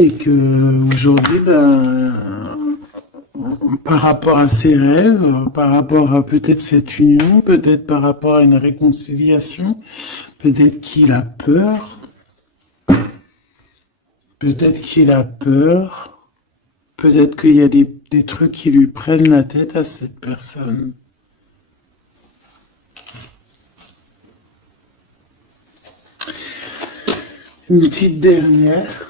et que aujourd'hui, par rapport à ses rêves, par rapport à peut-être cette union, peut-être par rapport à une réconciliation, peut-être qu'il a peur, peut-être qu'il a peur, peut-être qu'il y a des trucs qui lui prennent la tête à cette personne. Une petite dernière.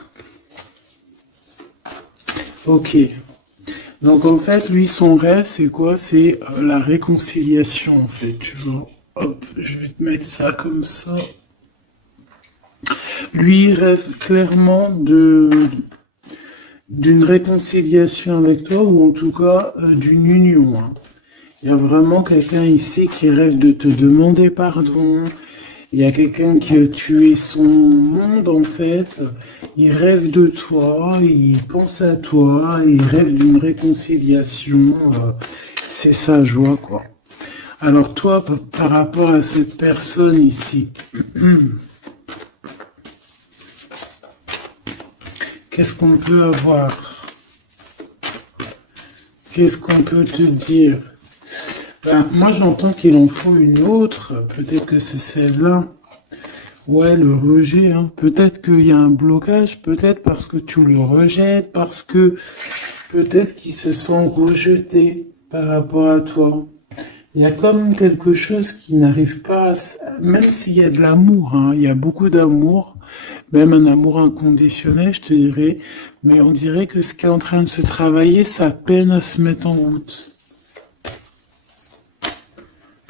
Ok. Donc en fait, lui, son rêve, c'est quoi? C'est la réconciliation, en fait. Tu vois. Hop, je vais te mettre ça comme ça. Lui, il rêve clairement d'une réconciliation avec toi, ou en tout cas d'une union, hein. Il y a vraiment quelqu'un ici qui rêve de te demander pardon. Il y a quelqu'un qui a tué son monde, en fait. Il rêve de toi, il pense à toi, il rêve d'une réconciliation. C'est sa joie, quoi. Alors toi, par rapport à cette personne ici, qu'est-ce qu'on peut avoir? Qu'est-ce qu'on peut te dire? Ben, moi, j'entends qu'il en faut une autre. Peut-être que c'est celle-là. Ouais, le rejet, hein. Peut-être qu'il y a un blocage, peut-être parce que tu le rejettes, parce que peut-être qu'il se sent rejeté par rapport à toi. Il y a quand même quelque chose qui n'arrive pas, même s'il y a de l'amour, hein, il y a beaucoup d'amour, même un amour inconditionnel, je te dirais, mais on dirait que ce qui est en train de se travailler, ça peine à se mettre en route.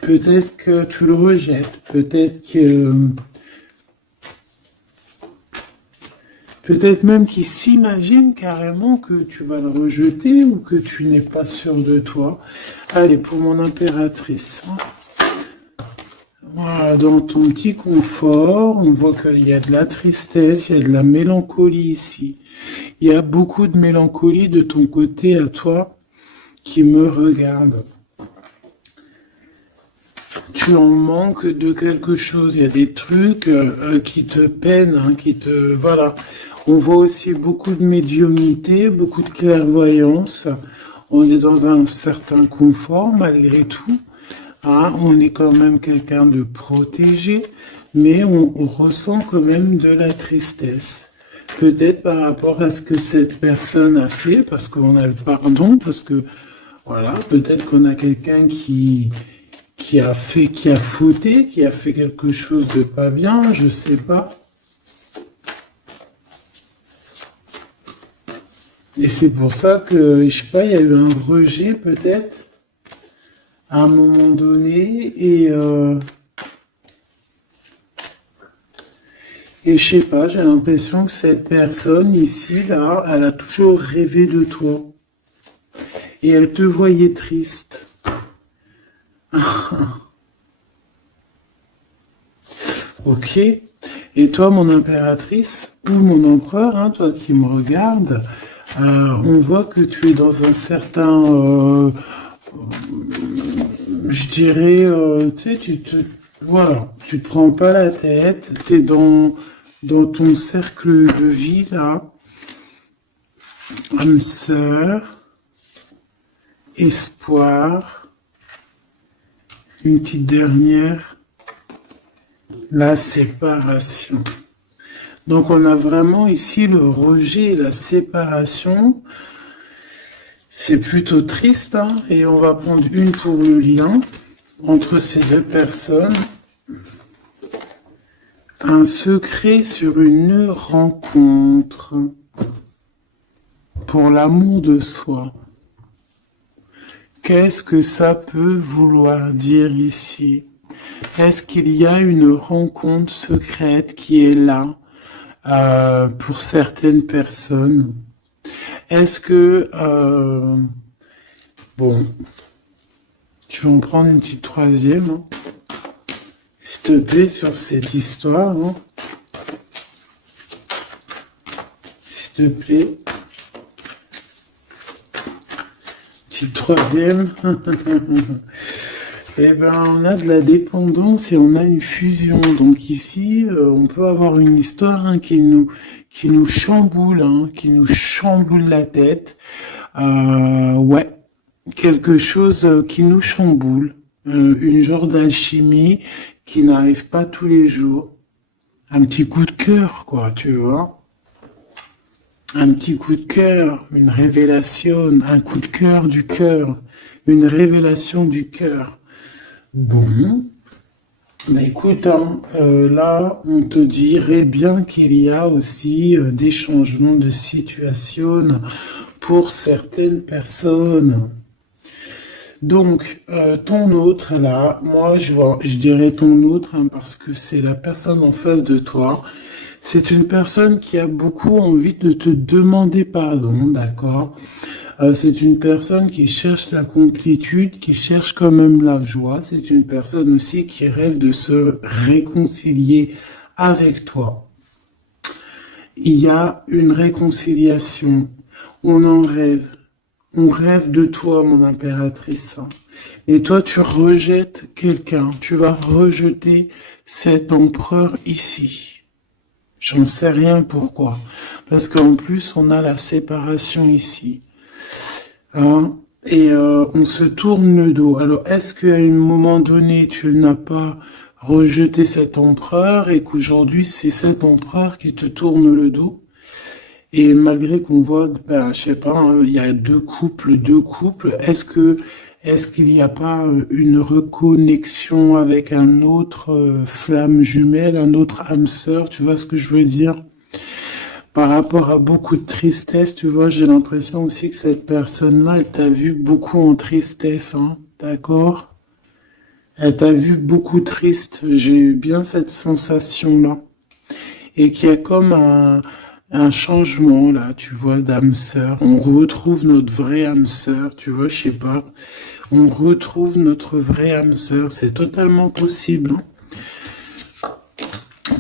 Peut-être que tu le rejettes, peut-être même qu'il s'imagine carrément que tu vas le rejeter ou que tu n'es pas sûr de toi. Allez, pour mon impératrice. Voilà, dans ton petit confort, on voit qu'il y a de la tristesse, il y a de la mélancolie ici. Il y a beaucoup de mélancolie de ton côté à toi qui me regarde. Tu en manques de quelque chose, il y a des trucs qui te peinent, hein, voilà. On voit aussi beaucoup de médiumnité, beaucoup de clairvoyance. On est dans un certain confort malgré tout, hein. On est quand même quelqu'un de protégé, mais on ressent quand même de la tristesse. Peut-être par rapport à ce que cette personne a fait, parce qu'on a le pardon, parce que voilà, peut-être qu'on a quelqu'un qui a fauté, qui a fait quelque chose de pas bien, je sais pas. Et c'est pour ça que, je sais pas, il y a eu un rejet peut-être, à un moment donné, et je sais pas, j'ai l'impression que cette personne ici, là, elle a toujours rêvé de toi. Et elle te voyait triste. Ok. Et toi, mon impératrice, ou mon empereur, hein, toi qui me regardes, on voit que tu es dans un certain, je dirais, tu sais, voilà, tu te prends pas la tête, tu es dans ton cercle de vie, là, âme sœur, espoir, une petite dernière, la séparation. Donc on a vraiment ici le rejet et la séparation. C'est plutôt triste, hein, et on va prendre une pour le lien entre ces deux personnes. Un secret sur une rencontre pour l'amour de soi. Qu'est-ce que ça peut vouloir dire ici? Est-ce qu'il y a une rencontre secrète qui est là pour certaines personnes? Est-ce que... bon, je vais en prendre une petite troisième, hein, s'il te plaît, sur cette histoire. Hein. S'il te plaît. Petite troisième. Eh ben, on a de la dépendance et on a une fusion. Donc ici, on peut avoir une histoire, hein, qui qui nous chamboule, hein, qui nous chamboule la tête. Ouais, quelque chose qui nous chamboule, une genre d'alchimie qui n'arrive pas tous les jours. Un petit coup de cœur, quoi, tu vois. Un petit coup de cœur, une révélation, un coup de cœur, une révélation du cœur. Bon, mais écoute, hein, là, on te dirait bien qu'il y a aussi des changements de situation pour certaines personnes. Donc, ton autre, là, moi, je dirais ton autre, hein, parce que c'est la personne en face de toi. C'est une personne qui a beaucoup envie de te demander pardon, d'accord? C'est une personne qui cherche la complétude, qui cherche quand même la joie. C'est une personne aussi qui rêve de se réconcilier avec toi. Il y a une réconciliation. On en rêve. On rêve de toi, mon impératrice. Et toi, tu rejettes quelqu'un. Tu vas rejeter cet empereur ici. J'en sais rien pourquoi. Parce qu'en plus, on a la séparation ici. Hein? Et on se tourne le dos. Alors, est-ce qu'à un moment donné, tu n'as pas rejeté cet empereur et qu'aujourd'hui, c'est cet empereur qui te tourne le dos? Et malgré qu'on voit, ben, je sais pas, hein, il y a deux couples. Est-ce qu'il n'y a pas une reconnexion avec un autre flamme jumelle, un autre âme sœur, tu vois ce que je veux dire? Par rapport à beaucoup de tristesse, tu vois, j'ai l'impression aussi que cette personne-là, elle t'a vu beaucoup en tristesse, hein, d'accord? Elle t'a vu beaucoup triste, j'ai eu bien cette sensation-là. Et qu'il y a comme un changement, là, tu vois, d'âme sœur. On retrouve notre vraie âme sœur, tu vois, je sais pas. On retrouve notre vraie âme sœur, c'est totalement possible, hein.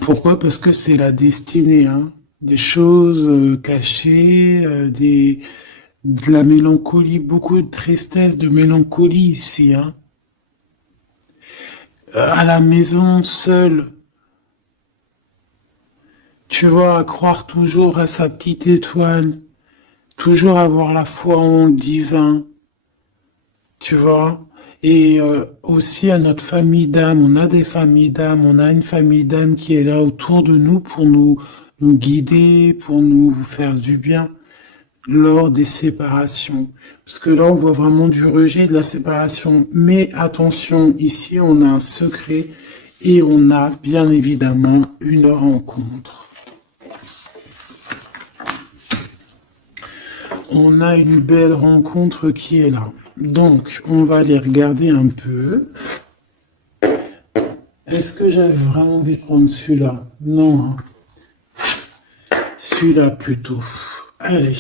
Pourquoi? Parce que c'est la destinée, hein. Des choses cachées, de la mélancolie, beaucoup de tristesse, de mélancolie ici, hein. À la maison, seule, tu vois, à croire toujours à sa petite étoile, toujours avoir la foi en le divin, tu vois. Et aussi à notre famille d'âme, on a des familles d'âme, on a une famille d'âme qui est là autour de nous pour nous guider, pour nous faire du bien lors des séparations. Parce que là, on voit vraiment du rejet de la séparation. Mais attention, ici, on a un secret et on a bien évidemment une rencontre. On a une belle rencontre qui est là. Donc, on va aller regarder un peu. Est-ce que j'avais vraiment envie de prendre celui-là? Non, hein. Celui-là plutôt. Allez.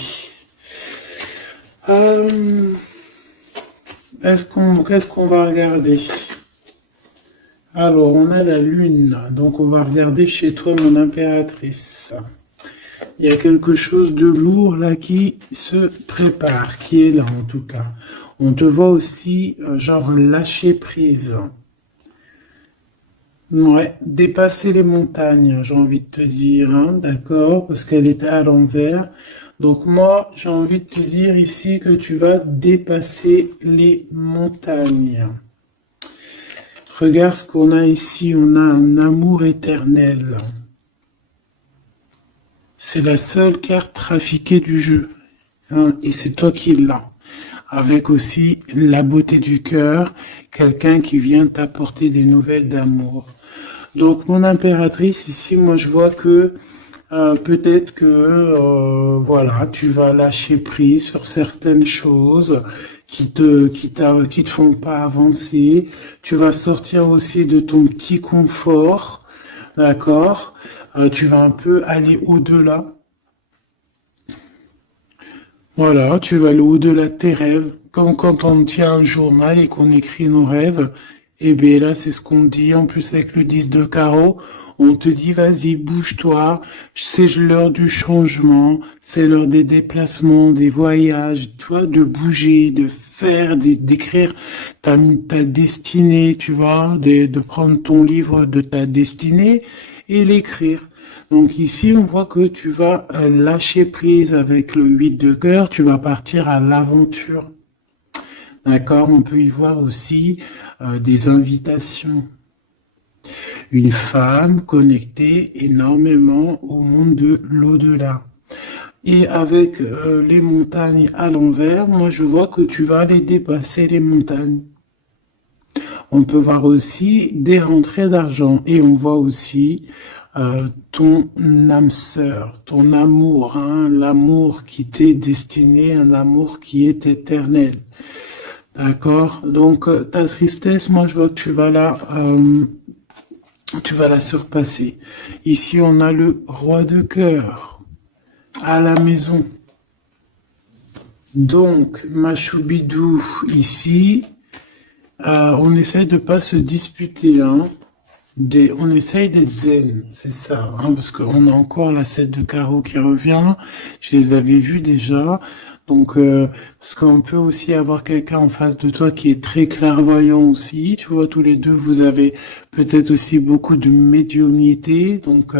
Qu'est-ce qu'on va regarder? Alors, on a la lune. Donc, on va regarder chez toi, mon impératrice. Il y a quelque chose de lourd là qui se prépare, qui est là en tout cas. On te voit aussi, genre, lâcher prise. Ouais, dépasser les montagnes, j'ai envie de te dire, hein, d'accord, parce qu'elle était à l'envers. Donc moi, j'ai envie de te dire ici que tu vas dépasser les montagnes. Regarde ce qu'on a ici, on a un amour éternel. C'est la seule carte trafiquée du jeu, hein, et c'est toi qui l'as. Avec aussi la beauté du cœur, quelqu'un qui vient t'apporter des nouvelles d'amour. Donc mon impératrice, ici, moi je vois que peut-être que voilà, tu vas lâcher prise sur certaines choses qui te font pas avancer. Tu vas sortir aussi de ton petit confort, d'accord? Tu vas un peu aller au-delà. Voilà, tu vas aller au-delà de tes rêves, comme quand on tient un journal et qu'on écrit nos rêves. Et bien là, c'est ce qu'on dit, en plus avec le 10 de carreau, on te dit, vas-y, bouge-toi, c'est l'heure du changement, c'est l'heure des déplacements, des voyages, tu vois, de bouger, de faire, d'écrire ta destinée, tu vois, de prendre ton livre de ta destinée et l'écrire. Donc ici, on voit que tu vas lâcher prise avec le 8 de cœur, tu vas partir à l'aventure. D'accord? On peut y voir aussi des invitations. Une femme connectée énormément au monde de l'au-delà. Et avec les montagnes à l'envers, moi je vois que tu vas aller dépasser les montagnes. On peut voir aussi des rentrées d'argent et on voit aussi ton âme sœur, ton amour, hein, l'amour qui t'est destiné, un amour qui est éternel. D'accord? Donc ta tristesse, moi je vois que tu vas la surpasser. Ici on a le roi de cœur à la maison. Donc ma choubidou ici, on essaye de pas se disputer, hein. On essaye d'être zen, c'est ça, hein, parce qu'on a encore la 7 de carreau qui revient. Je les avais vus déjà. Donc, parce qu'on peut aussi avoir quelqu'un en face de toi qui est très clairvoyant aussi. Tu vois, tous les deux, vous avez peut-être aussi beaucoup de médiumnité. Donc,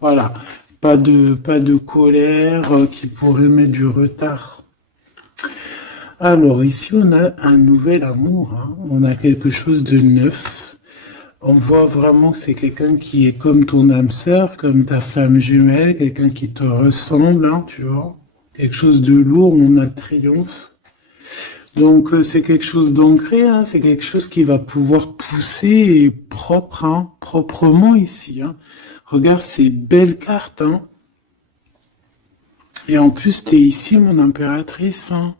voilà, pas de colère qui pourrait mettre du retard. Alors, ici, on a un nouvel amour, hein. On a quelque chose de neuf. On voit vraiment que c'est quelqu'un qui est comme ton âme sœur, comme ta flamme jumelle, quelqu'un qui te ressemble, hein, tu vois. Quelque chose de lourd, on a le triomphe. Donc c'est quelque chose d'ancré, hein, c'est quelque chose qui va pouvoir pousser et propre, hein, proprement ici. Hein. Regarde ces belles cartes. Hein. Et en plus, tu es ici, mon impératrice. Hein.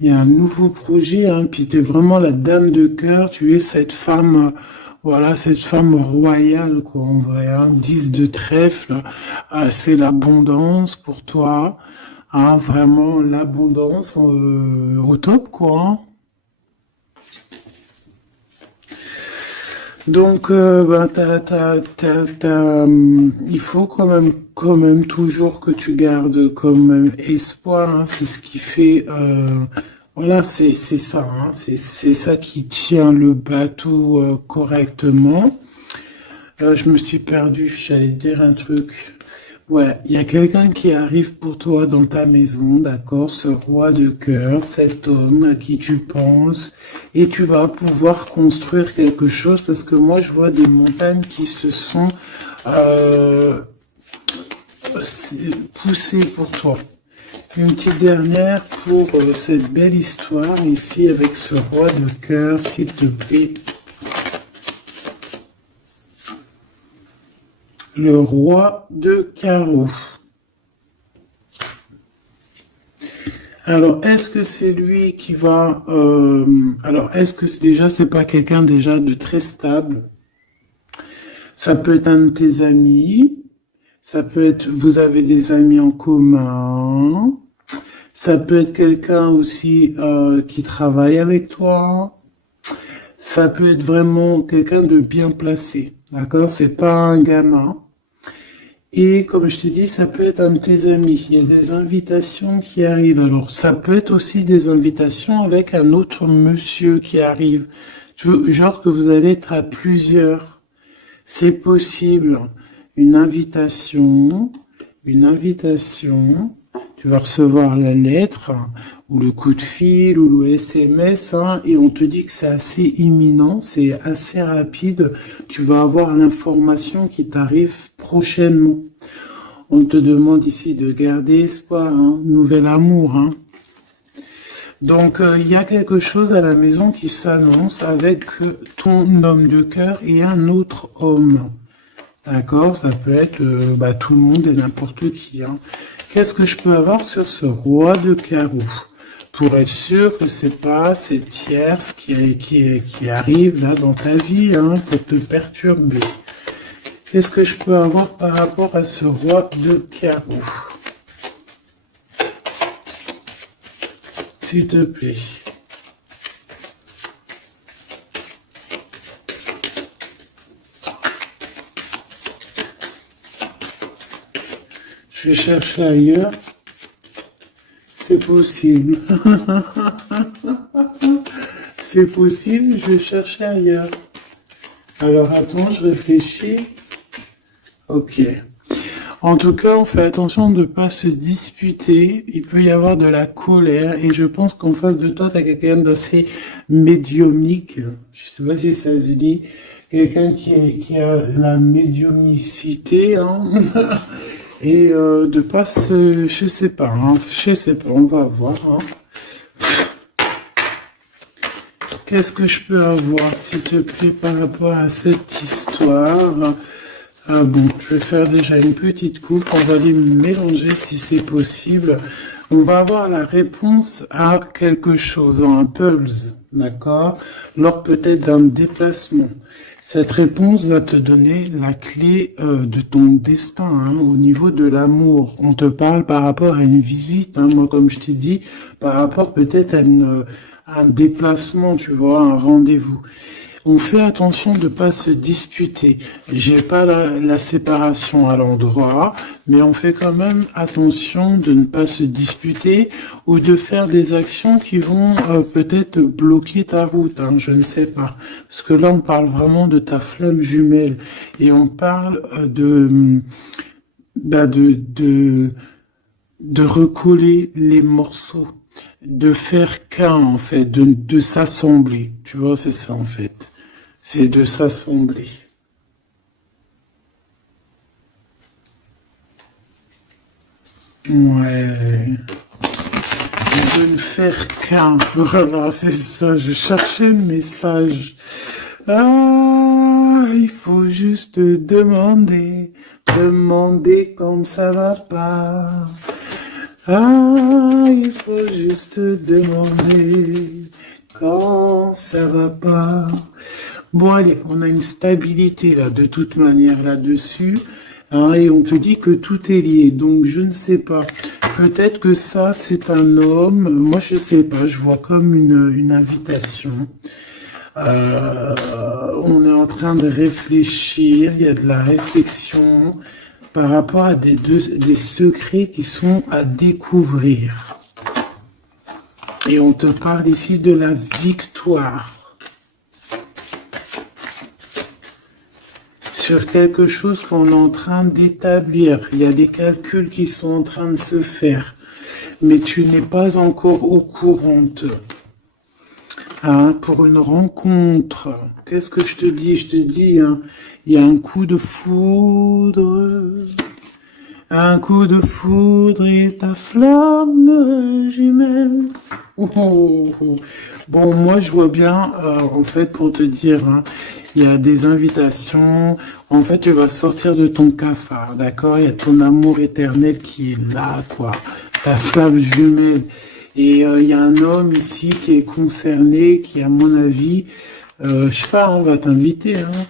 Il y a un nouveau projet, hein, puis tu es vraiment la dame de cœur, tu es cette femme, voilà, cette femme royale, quoi, en vrai, hein, 10 de trèfle, c'est l'abondance pour toi, hein, vraiment l'abondance au top, quoi. Hein. Donc, il faut quand même toujours que tu gardes quand même espoir. Hein, c'est ce qui fait, voilà, c'est ça, hein, c'est ça qui tient le bateau correctement. Je me suis perdu, j'allais dire un truc. Ouais, il y a quelqu'un qui arrive pour toi dans ta maison, d'accord, ce roi de cœur, cet homme à qui tu penses, et tu vas pouvoir construire quelque chose, parce que moi je vois des montagnes qui se sont poussées pour toi. Une petite dernière pour cette belle histoire ici avec ce roi de cœur, s'il te plaît. Le roi de carreau. Alors, est-ce que c'est lui qui va... alors, est-ce que c'est pas quelqu'un déjà de très stable? Ça peut être un de tes amis. Ça peut être... Vous avez des amis en commun. Ça peut être quelqu'un aussi qui travaille avec toi. Ça peut être vraiment quelqu'un de bien placé. D'accord? C'est pas un gamin. Et comme je t'ai dit, ça peut être un de tes amis. Il y a des invitations qui arrivent. Alors, ça peut être aussi des invitations avec un autre monsieur qui arrive. Genre que vous allez être à plusieurs. C'est possible. Une invitation. Tu vas recevoir la lettre, ou le coup de fil, ou le SMS, hein, et on te dit que c'est assez imminent, c'est assez rapide. Tu vas avoir l'information qui t'arrive prochainement. On te demande ici de garder espoir, hein, nouvel amour. Hein. Donc, il y a quelque chose à la maison qui s'annonce avec ton homme de cœur et un autre homme. D'accord, ça peut être tout le monde et n'importe qui. Hein. Qu'est-ce que je peux avoir sur ce roi de carreau? Pour être sûr que c'est pas ces tierces qui arrivent là dans ta vie, hein, pour te perturber. Qu'est-ce que je peux avoir par rapport à ce roi de carreau? S'il te plaît. Je vais chercher ailleurs. C'est possible. C'est possible, je vais chercher ailleurs. Alors attends, je réfléchis. Ok. En tout cas, on fait attention de ne pas se disputer. Il peut y avoir de la colère et je pense qu'en face de toi, tu as quelqu'un d'assez médiumnique. Je sais pas si ça se dit. Quelqu'un qui a la médiumnicité, hein. Et de pas se... Je sais pas, hein. Je sais pas, on va voir, hein. Qu'est-ce que je peux avoir, s'il te plaît, par rapport à cette histoire? Ah bon, je vais faire déjà une petite coupe, on va les mélanger si c'est possible. On va avoir la réponse à quelque chose, un puzzle, d'accord? Lors peut-être d'un déplacement. Cette réponse va te donner la clé de ton destin, hein, au niveau de l'amour. On te parle par rapport à une visite, hein, moi comme je t'ai dit, par rapport peut-être à un déplacement, tu vois, un rendez-vous. On fait attention de pas se disputer. J'ai pas la séparation à l'endroit, mais on fait quand même attention de ne pas se disputer ou de faire des actions qui vont peut-être bloquer ta route, hein, je ne sais pas. Parce que là, on parle vraiment de ta flamme jumelle et on parle bah, de recoller les morceaux, de faire qu'un en fait, de s'assembler. Tu vois, c'est ça en fait. C'est de s'assembler. Ouais. De ne faire qu'un. Voilà, c'est ça. Je cherchais le message. Ah, il faut juste demander. Demander quand ça va pas. Ah, il faut juste demander quand ça va pas. Bon, allez, on a une stabilité là, de toute manière là-dessus, hein, et on te dit que tout est lié. Donc, je ne sais pas. Peut-être que ça, c'est un homme. Moi, je sais pas. Je vois comme une invitation. Euh, on est en train de réfléchir. Il y a de la réflexion par rapport à des secrets qui sont à découvrir. Et on te parle ici de la victoire sur quelque chose qu'on est en train d'établir. Il y a des calculs qui sont en train de se faire, mais tu n'es pas encore au courant. Hein, pour une rencontre, qu'est-ce que je te dis? Je te dis, hein, il y a un coup de foudre. Un coup de foudre et ta flamme jumelle. Oh, oh, oh. Bon, moi je vois bien, en fait, pour te dire, hein, il y a des invitations. En fait, tu vas sortir de ton cafard, d'accord? Il y a ton amour éternel qui est là, quoi. Ta flamme jumelle. Et il y a un homme ici qui est concerné, qui, à mon avis, je sais pas, on va t'inviter, hein.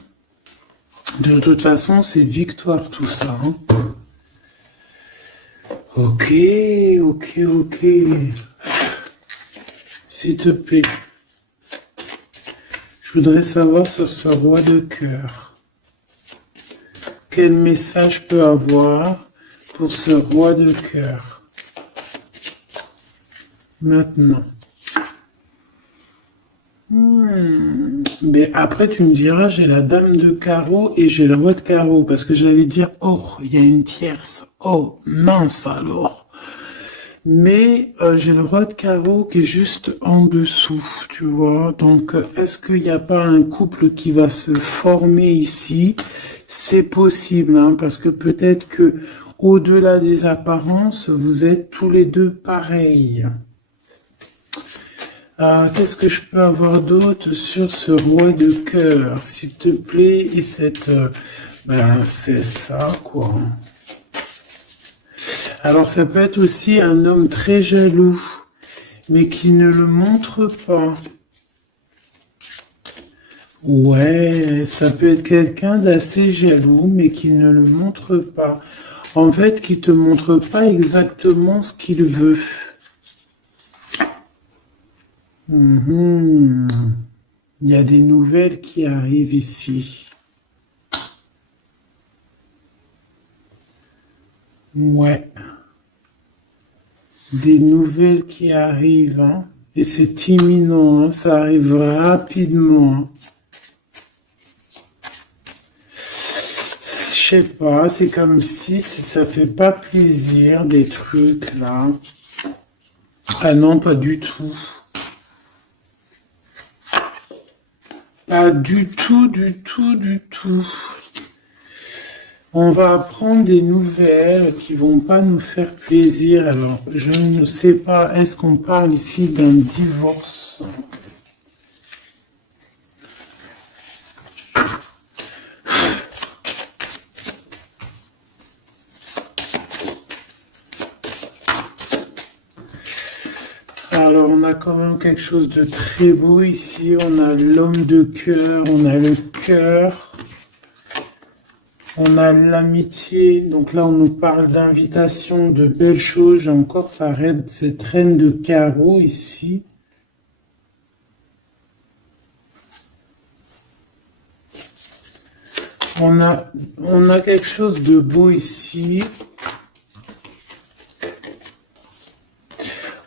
De toute façon, c'est victoire tout ça, hein. Ok, ok, ok. S'il te plaît, je voudrais savoir sur ce roi de cœur, quel message peut avoir pour ce roi de cœur maintenant. Mais après, tu me diras, j'ai la dame de carreau et j'ai le roi de carreau, parce que j'allais dire, oh, il y a une tierce. Oh, mince alors. Mais j'ai le roi de carreau qui est juste en dessous, tu vois. Donc, est-ce qu'il n'y a pas un couple qui va se former ici? C'est possible, hein, parce que peut-être que au-delà des apparences, vous êtes tous les deux pareils. Qu'est-ce que je peux avoir d'autre sur ce roi de cœur, s'il te plaît? Et cette... ben, c'est ça, quoi. Alors, ça peut être aussi un homme très jaloux, mais qui ne le montre pas. Ouais, ça peut être quelqu'un d'assez jaloux, mais qui ne le montre pas. En fait, qui te montre pas exactement ce qu'il veut. Mhm. Il y a des nouvelles qui arrivent ici. Ouais, des nouvelles qui arrivent, hein. Et c'est imminent, hein. Ça arrive rapidement, hein. Je sais pas, c'est comme si ça fait pas plaisir des trucs là. Ah non, pas du tout. Pas du tout, du tout, du tout. On va apprendre des nouvelles qui vont pas nous faire plaisir. Alors, je ne sais pas, est-ce qu'on parle ici d'un divorce? Alors, on a quand même quelque chose de très beau ici. On a l'homme de cœur, on a le cœur, on a l'amitié. Donc là, on nous parle d'invitation, de belles choses. J'ai encore cette reine de carreau ici. On a quelque chose de beau ici.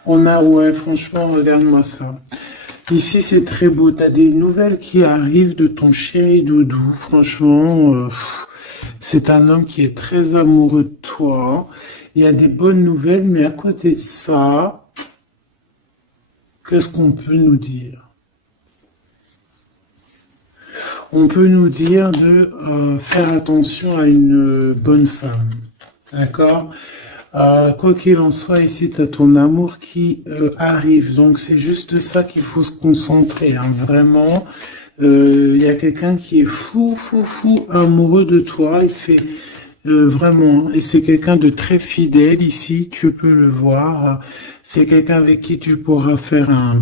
Ouais, franchement, regarde-moi ça. Ici, c'est très beau. T'as des nouvelles qui arrivent de ton chéri doudou. Franchement, c'est un homme qui est très amoureux de toi. Il y a des bonnes nouvelles, mais à côté de ça, qu'est-ce qu'on peut nous dire? On peut nous dire de faire attention à une bonne femme. D'accord? Quoi qu'il en soit, ici, tu as ton amour qui arrive. Donc, c'est juste ça qu'il faut se concentrer. Hein. Vraiment, il y a quelqu'un qui est fou, fou, fou amoureux de toi. Il fait vraiment, et c'est quelqu'un de très fidèle ici. Tu peux le voir. C'est quelqu'un avec qui tu pourras faire un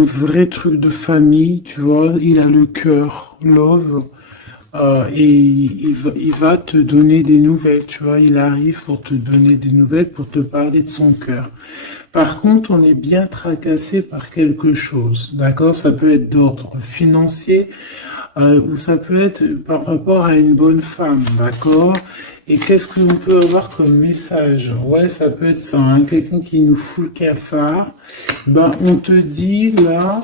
vrai truc de famille. Tu vois, il a le cœur, love. Et il va te donner des nouvelles, tu vois, il arrive pour te donner des nouvelles, pour te parler de son cœur. Par contre, on est bien tracassé par quelque chose, d'accord? Ça peut être d'ordre financier, ou ça peut être par rapport à une bonne femme, d'accord? Et qu'est-ce que l'on peut avoir comme message? Ouais, ça peut être ça, hein, quelqu'un qui nous fout le cafard. Ben, on te dit là,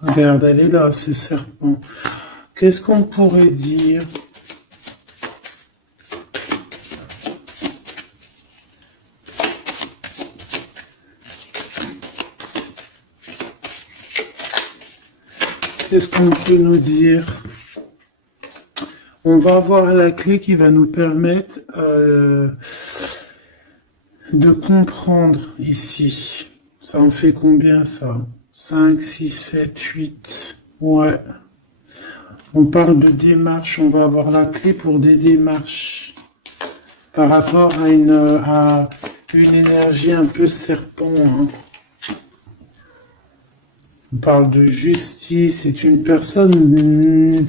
regarde, elle est là, ce serpent. Qu'est-ce qu'on pourrait dire? Qu'est-ce qu'on peut nous dire? On va avoir la clé qui va nous permettre de comprendre ici. Ça en fait combien ça? 5, 6, 7, 8. Ouais. On parle de démarches, on va avoir la clé pour des démarches par rapport à une énergie un peu serpent. Hein. On parle de justice, c'est une personne...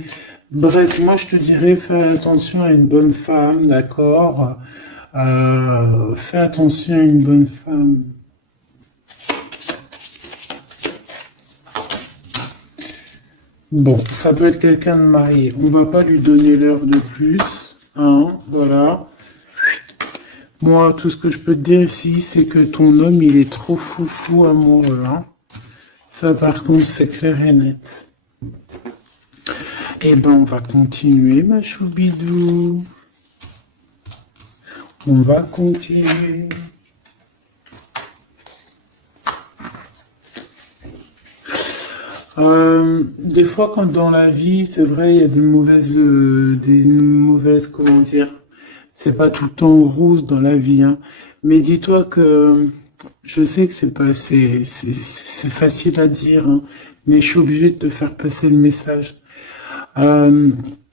bref, moi je te dirais, fais attention à une bonne femme, d'accord? Fais attention à une bonne femme. Bon, ça peut être quelqu'un de marié. On va pas lui donner l'heure de plus. Hein, voilà. Moi, tout ce que je peux te dire ici, c'est que ton homme, il est trop fou amoureux. Hein. Ça, par contre, c'est clair et net. Eh ben, on va continuer, ma choubidou. On va continuer. Des fois, quand dans la vie, c'est vrai, il y a des mauvaises, comment dire, c'est pas tout le temps rose dans la vie, hein. Mais dis-toi que, je sais que c'est facile à dire, hein, mais je suis obligé de te faire passer le message. Euh,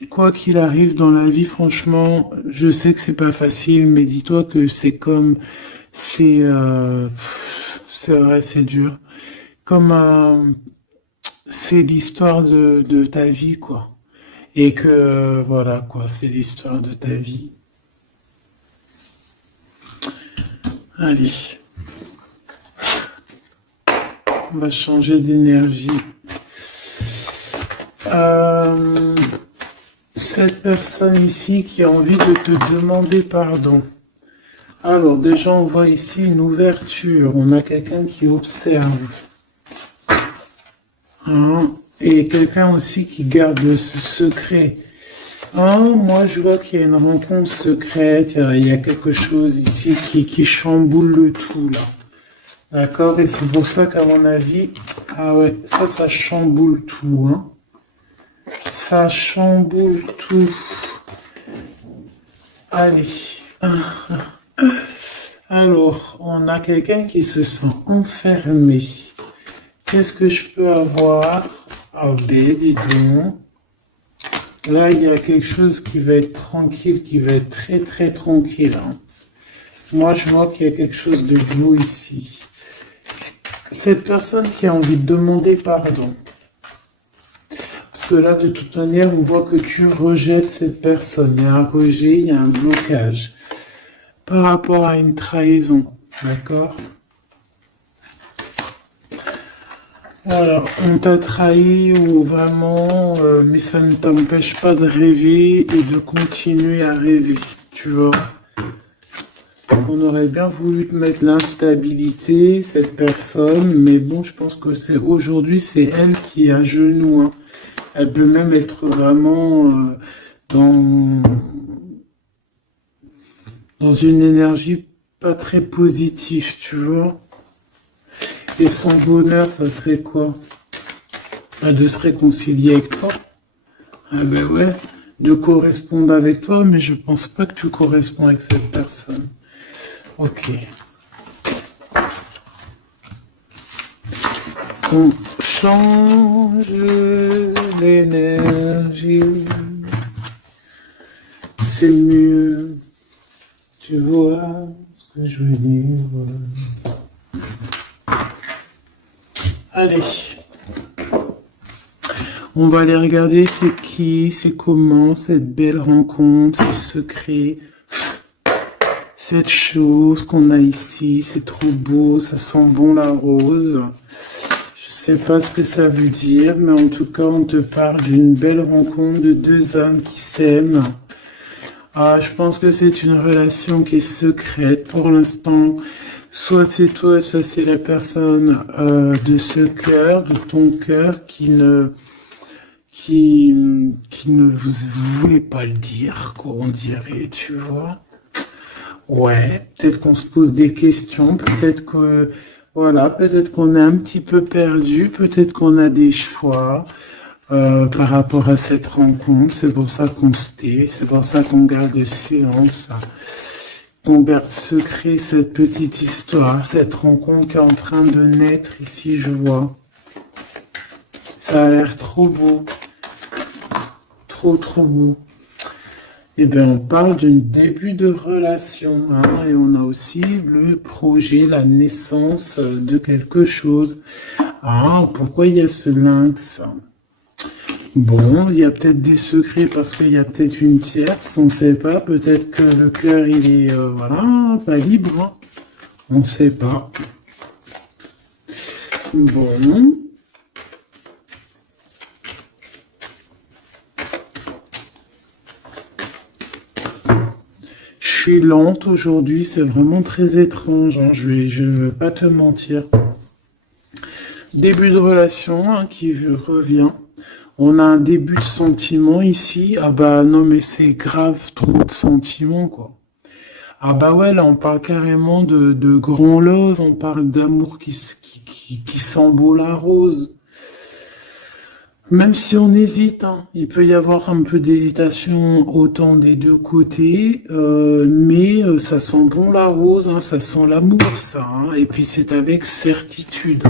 Quoi qu'il arrive dans la vie, franchement, je sais que c'est pas facile, mais dis-toi que c'est, c'est vrai, c'est dur. Comme c'est l'histoire de ta vie, quoi. Et que, voilà, quoi, c'est l'histoire de ta vie. Allez, on va changer d'énergie. Cette personne ici qui a envie de te demander pardon. Alors, déjà, on voit ici une ouverture. On a quelqu'un qui observe. Hein? Et quelqu'un aussi qui garde ce secret. Ah, moi, je vois qu'il y a une rencontre secrète, il y a quelque chose ici qui chamboule le tout, là. D'accord? Et c'est pour ça qu'à mon avis, ah ouais, ça chamboule tout, hein. Ça chamboule tout. Allez. Alors, on a quelqu'un qui se sent enfermé. Qu'est-ce que je peux avoir? Ah ben, dis donc. Là, il y a quelque chose qui va être tranquille, qui va être très très tranquille, hein. Moi, je vois qu'il y a quelque chose de beau ici. Cette personne qui a envie de demander pardon. Parce que là, de toute manière, on voit que tu rejettes cette personne. Il y a un rejet, il y a un blocage. Par rapport à une trahison. D'accord? Voilà, on t'a trahi ou vraiment, mais ça ne t'empêche pas de rêver et de continuer à rêver. Tu vois? On aurait bien voulu te mettre l'instabilité, cette personne, mais bon, je pense que c'est aujourd'hui, c'est elle qui est à genoux, hein. Elle peut même être vraiment dans, dans une énergie pas très positive, tu vois. Et son bonheur, ça serait quoi? De se réconcilier avec toi. Ah ben ouais, de correspondre avec toi, mais je pense pas que tu corresponds avec cette personne. Ok. On change l'énergie. C'est mieux. Tu vois ce que je veux dire. Allez. On va aller regarder c'est qui, c'est comment, cette belle rencontre, ce secret. Cette chose qu'on a ici, c'est trop beau, ça sent bon la rose. Je sais pas ce que ça veut dire, mais en tout cas, on te parle d'une belle rencontre de deux âmes qui s'aiment. Ah, je pense que c'est une relation qui est secrète pour l'instant. Soit c'est toi, soit c'est la personne de ce cœur, de ton cœur, qui ne vous voulez pas le dire, quoi, on dirait, tu vois. Ouais, peut-être qu'on se pose des questions, peut-être que, voilà, peut-être qu'on est un petit peu perdu, peut-être qu'on a des choix par rapport à cette rencontre. C'est pour ça qu'on se tait, c'est pour ça qu'on garde le silence, qu'on garde secret cette petite histoire, cette rencontre qui est en train de naître ici, je vois. Ça a l'air trop beau, trop trop beau. Eh bien, on parle d'un début de relation, hein, et on a aussi le projet, la naissance de quelque chose. Ah, pourquoi il y a ce lynx? Bon, il y a peut-être des secrets parce qu'il y a peut-être une tierce, on ne sait pas. Peut-être que le cœur, il est, voilà, pas libre, hein. On ne sait pas. Bon. Je suis lente aujourd'hui, c'est vraiment très étrange, hein, je ne veux pas te mentir. Début de relation, hein, qui revient. On a un début de sentiment ici. Ah bah non, mais c'est grave, trop de sentiments, quoi. Ah bah ouais, là on parle carrément de grand love, on parle d'amour qui sent beau la rose. Même si on hésite, hein, il peut y avoir un peu d'hésitation autant des deux côtés, mais ça sent bon la rose, hein, ça sent l'amour, ça, hein, et puis c'est avec certitude.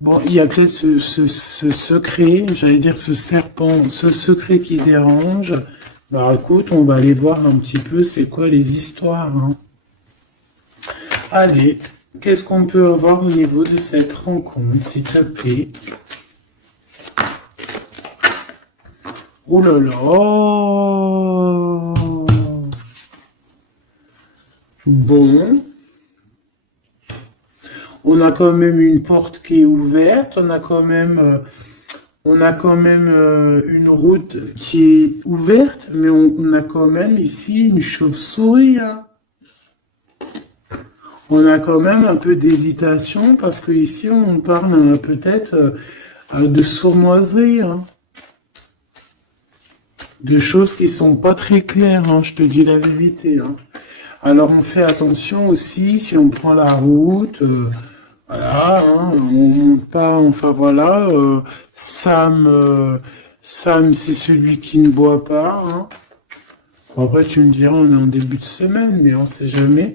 Bon, il y a peut-être ce secret, j'allais dire ce serpent, ce secret qui dérange. Alors écoute, on va aller voir un petit peu c'est quoi les histoires, hein. Allez, qu'est-ce qu'on peut avoir au niveau de cette rencontre, s'il te plaît? Oh là là! Bon. On a quand même une porte qui est ouverte, on a quand même, une route qui est ouverte, mais on a quand même ici une chauve-souris, hein. On a quand même un peu d'hésitation parce que ici on parle peut-être de sournoiserie, hein, de choses qui sont pas très claires, hein, je te dis la vérité, hein. Alors on fait attention aussi si on prend la route, voilà, hein, on monte pas, enfin voilà, Sam c'est celui qui ne boit pas, hein. Bon, après tu me diras on est en début de semaine, mais on sait jamais.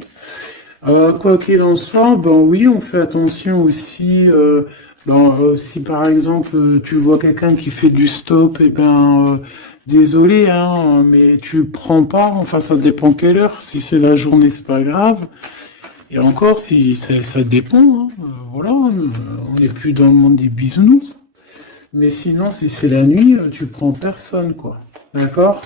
Quoi qu'il en soit, ben oui, on fait attention aussi. Si par exemple tu vois quelqu'un qui fait du stop, et ben désolé, hein, mais tu prends pas. Enfin, ça dépend quelle heure. Si c'est la journée, c'est pas grave. Et encore, si ça dépend. Hein, voilà, on n'est plus dans le monde des bisounours. Mais sinon, si c'est la nuit, tu prends personne, quoi. D'accord?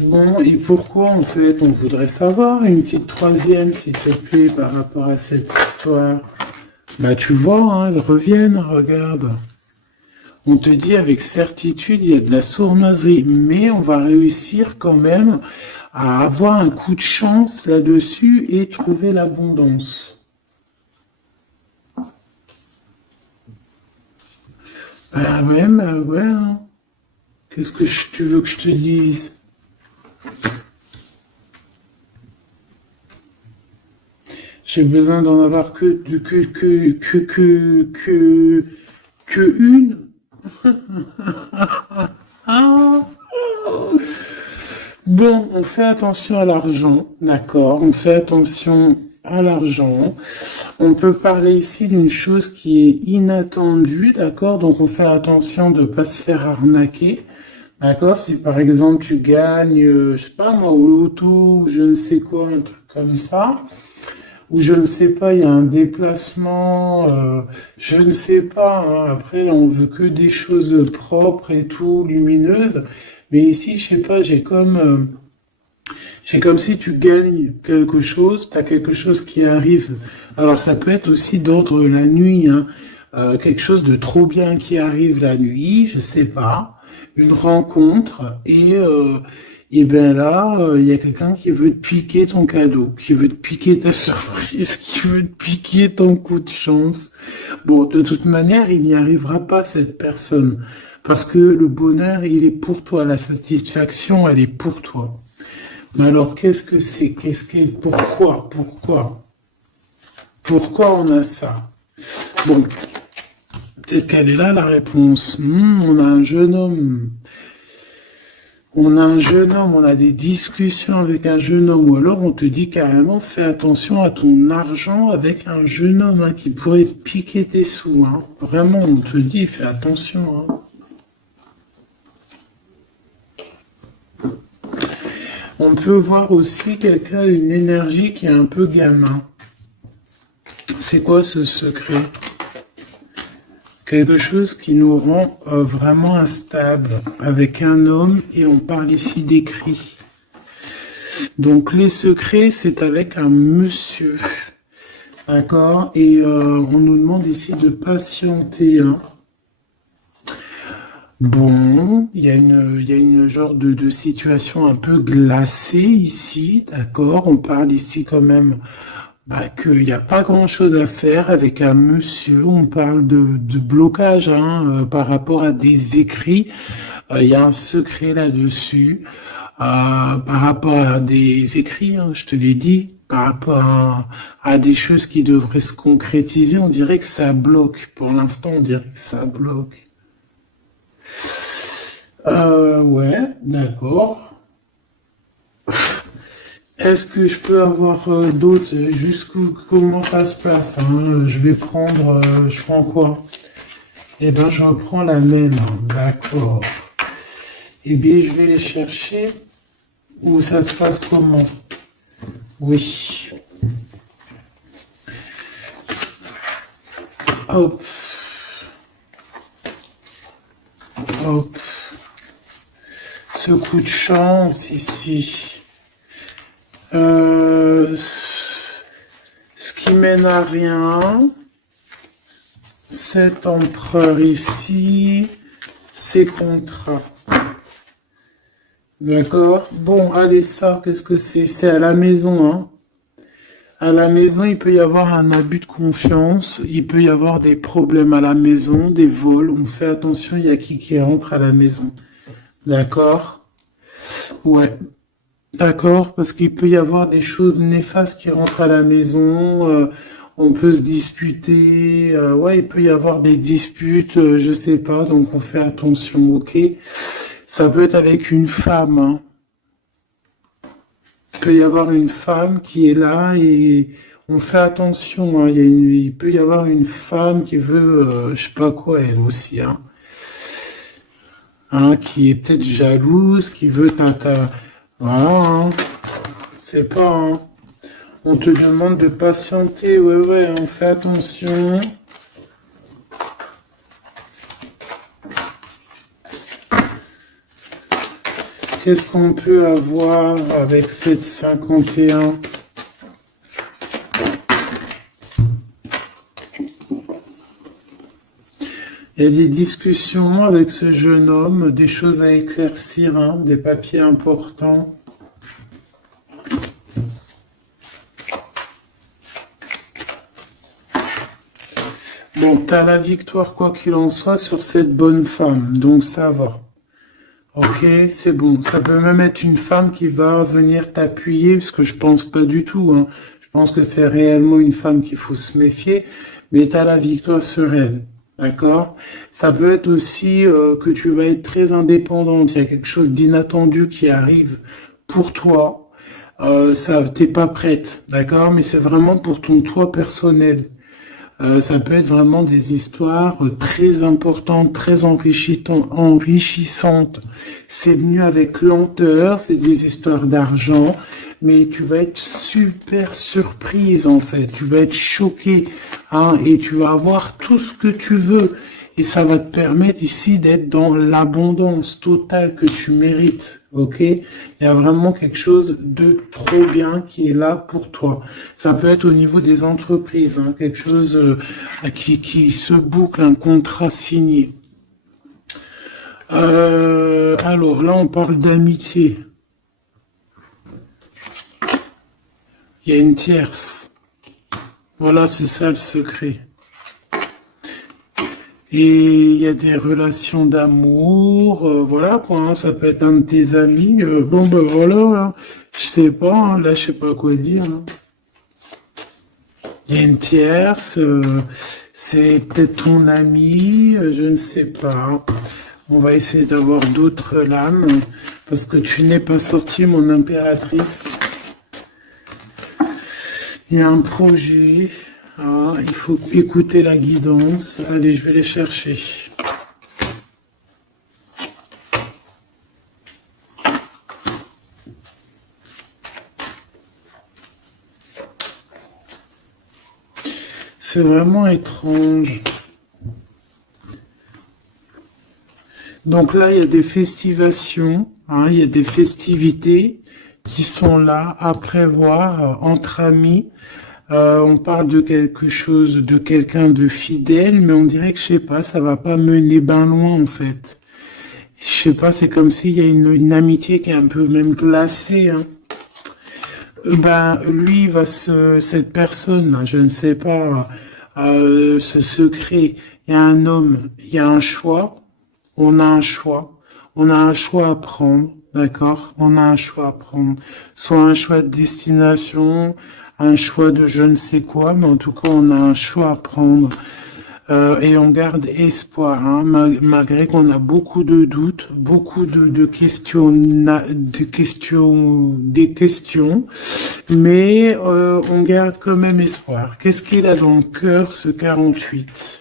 Bon, et pourquoi en fait on voudrait savoir une petite troisième, s'il te plaît, par rapport à cette histoire? Bah tu vois, hein, elles reviennent, regarde. On te dit avec certitude, il y a de la sournoiserie, mais on va réussir quand même à avoir un coup de chance là-dessus et trouver l'abondance. Bah ouais, hein. Qu'est-ce que tu veux que je te dise? J'ai besoin d'en avoir que une. Ah. Bon, on fait attention à l'argent, d'accord? On fait attention à l'argent. On peut parler ici d'une chose qui est inattendue, d'accord? Donc on fait attention de ne pas se faire arnaquer, d'accord? Si par exemple tu gagnes, je sais pas moi, au loto, ou je ne sais quoi, un truc comme ça, ou je ne sais pas, il y a un déplacement, je ne sais pas, hein. Après là, on veut que des choses propres et tout, lumineuses. Mais ici, je sais pas, j'ai comme si tu gagnes quelque chose, tu as quelque chose qui arrive. Alors ça peut être aussi d'ordre la nuit, hein. Quelque chose de trop bien qui arrive la nuit, je sais pas, une rencontre et ben là, il y a quelqu'un qui veut te piquer ton cadeau, qui veut te piquer ta surprise, qui veut te piquer ton coup de chance. Bon, de toute manière, il n'y arrivera pas cette personne parce que le bonheur, il est pour toi, la satisfaction, elle est pour toi. Mais alors, qu'est-ce que c'est? Pourquoi on a ça? Bon, peut-être qu'elle est là, la réponse. On a un jeune homme. On a des discussions avec un jeune homme, ou alors on te dit carrément, fais attention à ton argent avec un jeune homme, hein, qui pourrait te piquer tes sous, hein. Vraiment, on te dit, fais attention, hein. On peut voir aussi quelqu'un, une énergie qui est un peu gamin. C'est quoi ce secret? Quelque chose qui nous rend vraiment instable avec un homme, et on parle ici d'écrit. Donc les secrets, c'est avec un monsieur. D'accord? Et on nous demande ici de patienter, hein. Bon, il y a une genre de situation un peu glacée ici, d'accord? On parle ici quand même qu'il n'y a pas grand-chose à faire avec un monsieur. On parle de blocage, hein, par rapport à des écrits. Il y a un secret là-dessus. Par rapport à des écrits, hein, je te l'ai dit, par rapport à des choses qui devraient se concrétiser, on dirait que ça bloque. Pour l'instant, on dirait que ça bloque. Ouais, d'accord. Est-ce que je peux avoir d'autres, comment ça se passe, hein? Je prends quoi? Eh ben, je reprends la même, hein. D'accord. Eh bien, je vais les chercher. Ou ça se passe comment? Oui. Hop. Hop. Ce coup de chance ici. Ce qui mène à rien. Cet empereur ici. Ces contrats. D'accord? Bon, allez, ça, qu'est-ce que c'est? C'est à la maison, hein? À la maison, il peut y avoir un abus de confiance, il peut y avoir des problèmes à la maison, des vols. On fait attention, il y a qui rentre à la maison. D'accord? Ouais. D'accord, parce qu'il peut y avoir des choses néfastes qui rentrent à la maison, on peut se disputer, ouais, il peut y avoir des disputes, je sais pas, donc on fait attention, ok? Ça peut être avec une femme, hein. Il peut y avoir une femme qui est là et on fait attention, hein. Il peut y avoir une femme qui veut, je sais pas quoi, elle aussi, hein. Hein, qui est peut-être jalouse, qui veut voilà, hein. C'est pas, hein. On te demande de patienter, ouais, ouais, on fait attention. Qu'est-ce qu'on peut avoir avec cette 51? Il y a des discussions avec ce jeune homme, des choses à éclaircir, hein, des papiers importants. Bon, t'as la victoire quoi qu'il en soit sur cette bonne femme, donc ça va. Ok, c'est bon. Ça peut même être une femme qui va venir t'appuyer, parce que je pense pas du tout, hein. Je pense que c'est réellement une femme qu'il faut se méfier, mais t'as la victoire sur elle. D'accord? Ça peut être aussi que tu vas être très indépendante. Il y a quelque chose d'inattendu qui arrive pour toi. Ça, t'es pas prête, d'accord? Mais c'est vraiment pour ton toi personnel. Ça peut être vraiment des histoires très importantes, très enrichissantes. C'est venu avec lenteur, c'est des histoires d'argent, mais tu vas être super surprise en fait. Tu vas être choquée, hein, et tu vas avoir tout ce que tu veux. Et ça va te permettre ici d'être dans l'abondance totale que tu mérites, ok? Il y a vraiment quelque chose de trop bien qui est là pour toi. Ça peut être au niveau des entreprises, hein, quelque chose qui se boucle, un contrat signé. Alors là, on parle d'amitié. Il y a une tierce. Voilà, c'est ça le secret. Et il y a des relations d'amour, voilà quoi, hein, ça peut être un de tes amis, bon ben voilà, là, je sais pas, hein, là je sais pas quoi dire, hein. Il y a une tierce, c'est peut-être ton ami, je ne sais pas. On va essayer d'avoir d'autres lames, parce que tu n'es pas sorti mon impératrice. Il y a un projet. Ah, il faut écouter la guidance. Allez, je vais les chercher. C'est vraiment étrange. Donc là, il y a des festivations, hein, il y a des festivités qui sont là à prévoir entre amis. On parle de quelque chose, de quelqu'un de fidèle, mais on dirait que, je sais pas, ça va pas mener ben loin, en fait. Je sais pas, c'est comme s'il y a une amitié qui est un peu même glacée, hein. Ben, lui, cette personne, là, je ne sais pas, ce secret, il y a un homme, il y a un choix, on a un choix, on a un choix à prendre, d'accord? On a un choix à prendre, soit un choix de destination, un choix de je ne sais quoi, mais en tout cas, on a un choix à prendre. Et on garde espoir, hein, malgré qu'on a beaucoup de doutes, beaucoup de questions, des questions, mais on garde quand même espoir. Qu'est-ce qu'il a dans le cœur, ce 48?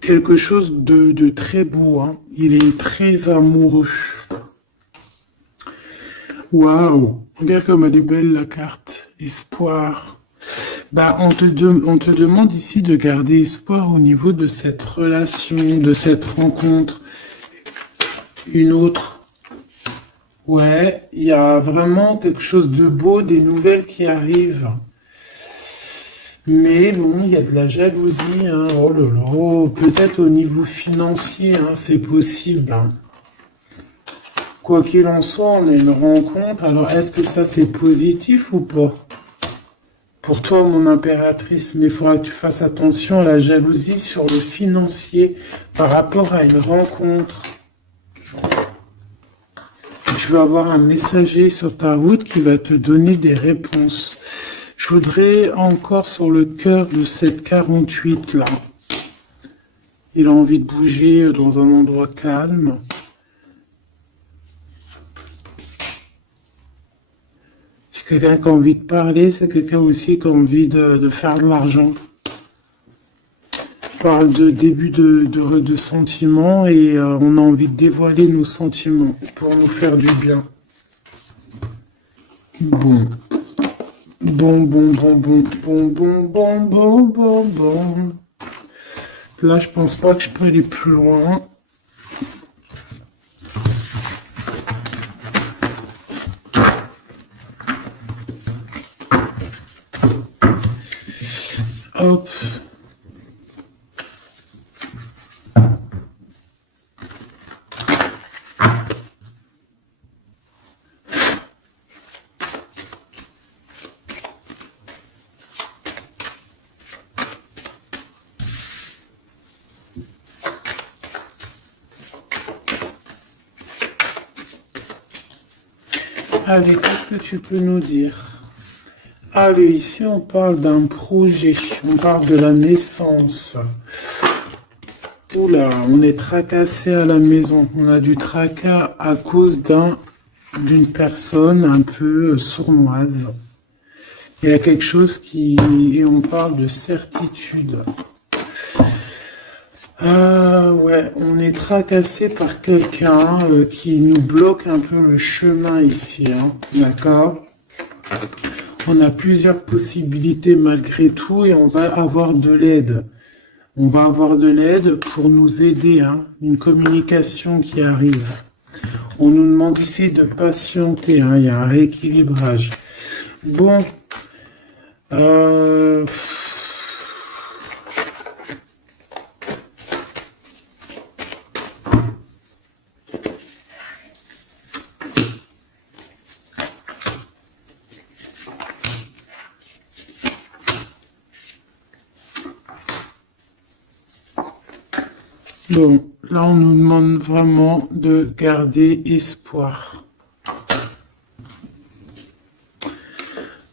Quelque chose de très beau, hein. Il est très amoureux. Waouh! Regarde comme elle est belle la carte. Espoir. Bah, on te demande ici de garder espoir au niveau de cette relation, de cette rencontre. Une autre. Ouais, il y a vraiment quelque chose de beau, des nouvelles qui arrivent. Mais bon, il y a de la jalousie, hein. Oh là là, peut-être au niveau financier, hein, c'est possible, hein. Quoi qu'il en soit, on a une rencontre. Alors, est-ce que ça, c'est positif ou pas? Pour toi, mon impératrice, mais il faudra que tu fasses attention à la jalousie sur le financier par rapport à une rencontre. Tu vas avoir un messager sur ta route qui va te donner des réponses. Je voudrais encore sur le cœur de cette 48 là. Il a envie de bouger dans un endroit calme. C'est quelqu'un qui a envie de parler, c'est quelqu'un aussi qui a envie de faire de l'argent. On parle de début de sentiments et on a envie de dévoiler nos sentiments pour nous faire du bien. Bon. Bon. Là, je pense pas que je peux aller plus loin. Hop. Allez, qu'est-ce que tu peux nous dire? Allez, ici on parle d'un projet, on parle de la naissance. Oula, on est tracassé à la maison, on a du tracas à cause d'une personne un peu sournoise. Il y a quelque chose et on parle de certitude. Ouais, on est tracassé par quelqu'un qui nous bloque un peu le chemin ici, hein, d'accord? On a plusieurs possibilités malgré tout et on va avoir de l'aide. On va avoir de l'aide pour nous aider, hein, une communication qui arrive. On nous demande ici de patienter, hein, il y a un rééquilibrage. Bon, Bon, là on nous demande vraiment de garder espoir.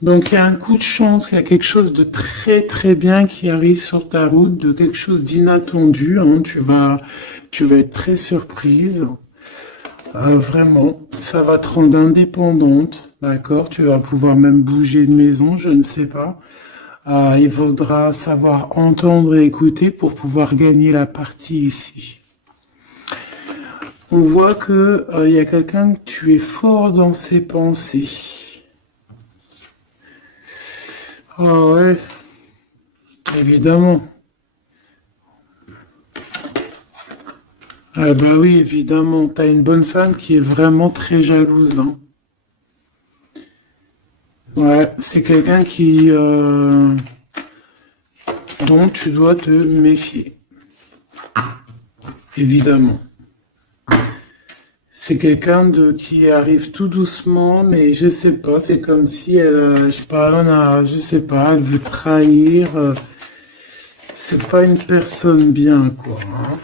Donc il y a un coup de chance, il y a quelque chose de très très bien qui arrive sur ta route, de quelque chose d'inattendu, hein. Tu vas être très surprise. Vraiment, ça va te rendre indépendante, d'accord? Tu vas pouvoir même bouger de maison, je ne sais pas. Il faudra savoir entendre et écouter pour pouvoir gagner la partie ici. On voit que il y a quelqu'un que tu es fort dans ses pensées. Ah ouais, évidemment. Ah bah oui, évidemment, t'as une bonne femme qui est vraiment très jalouse, hein. Ouais, c'est quelqu'un dont tu dois te méfier, évidemment. C'est quelqu'un qui arrive tout doucement, mais je sais pas, c'est comme si je sais pas, je sais pas, elle veut trahir. C'est pas une personne bien, quoi, hein.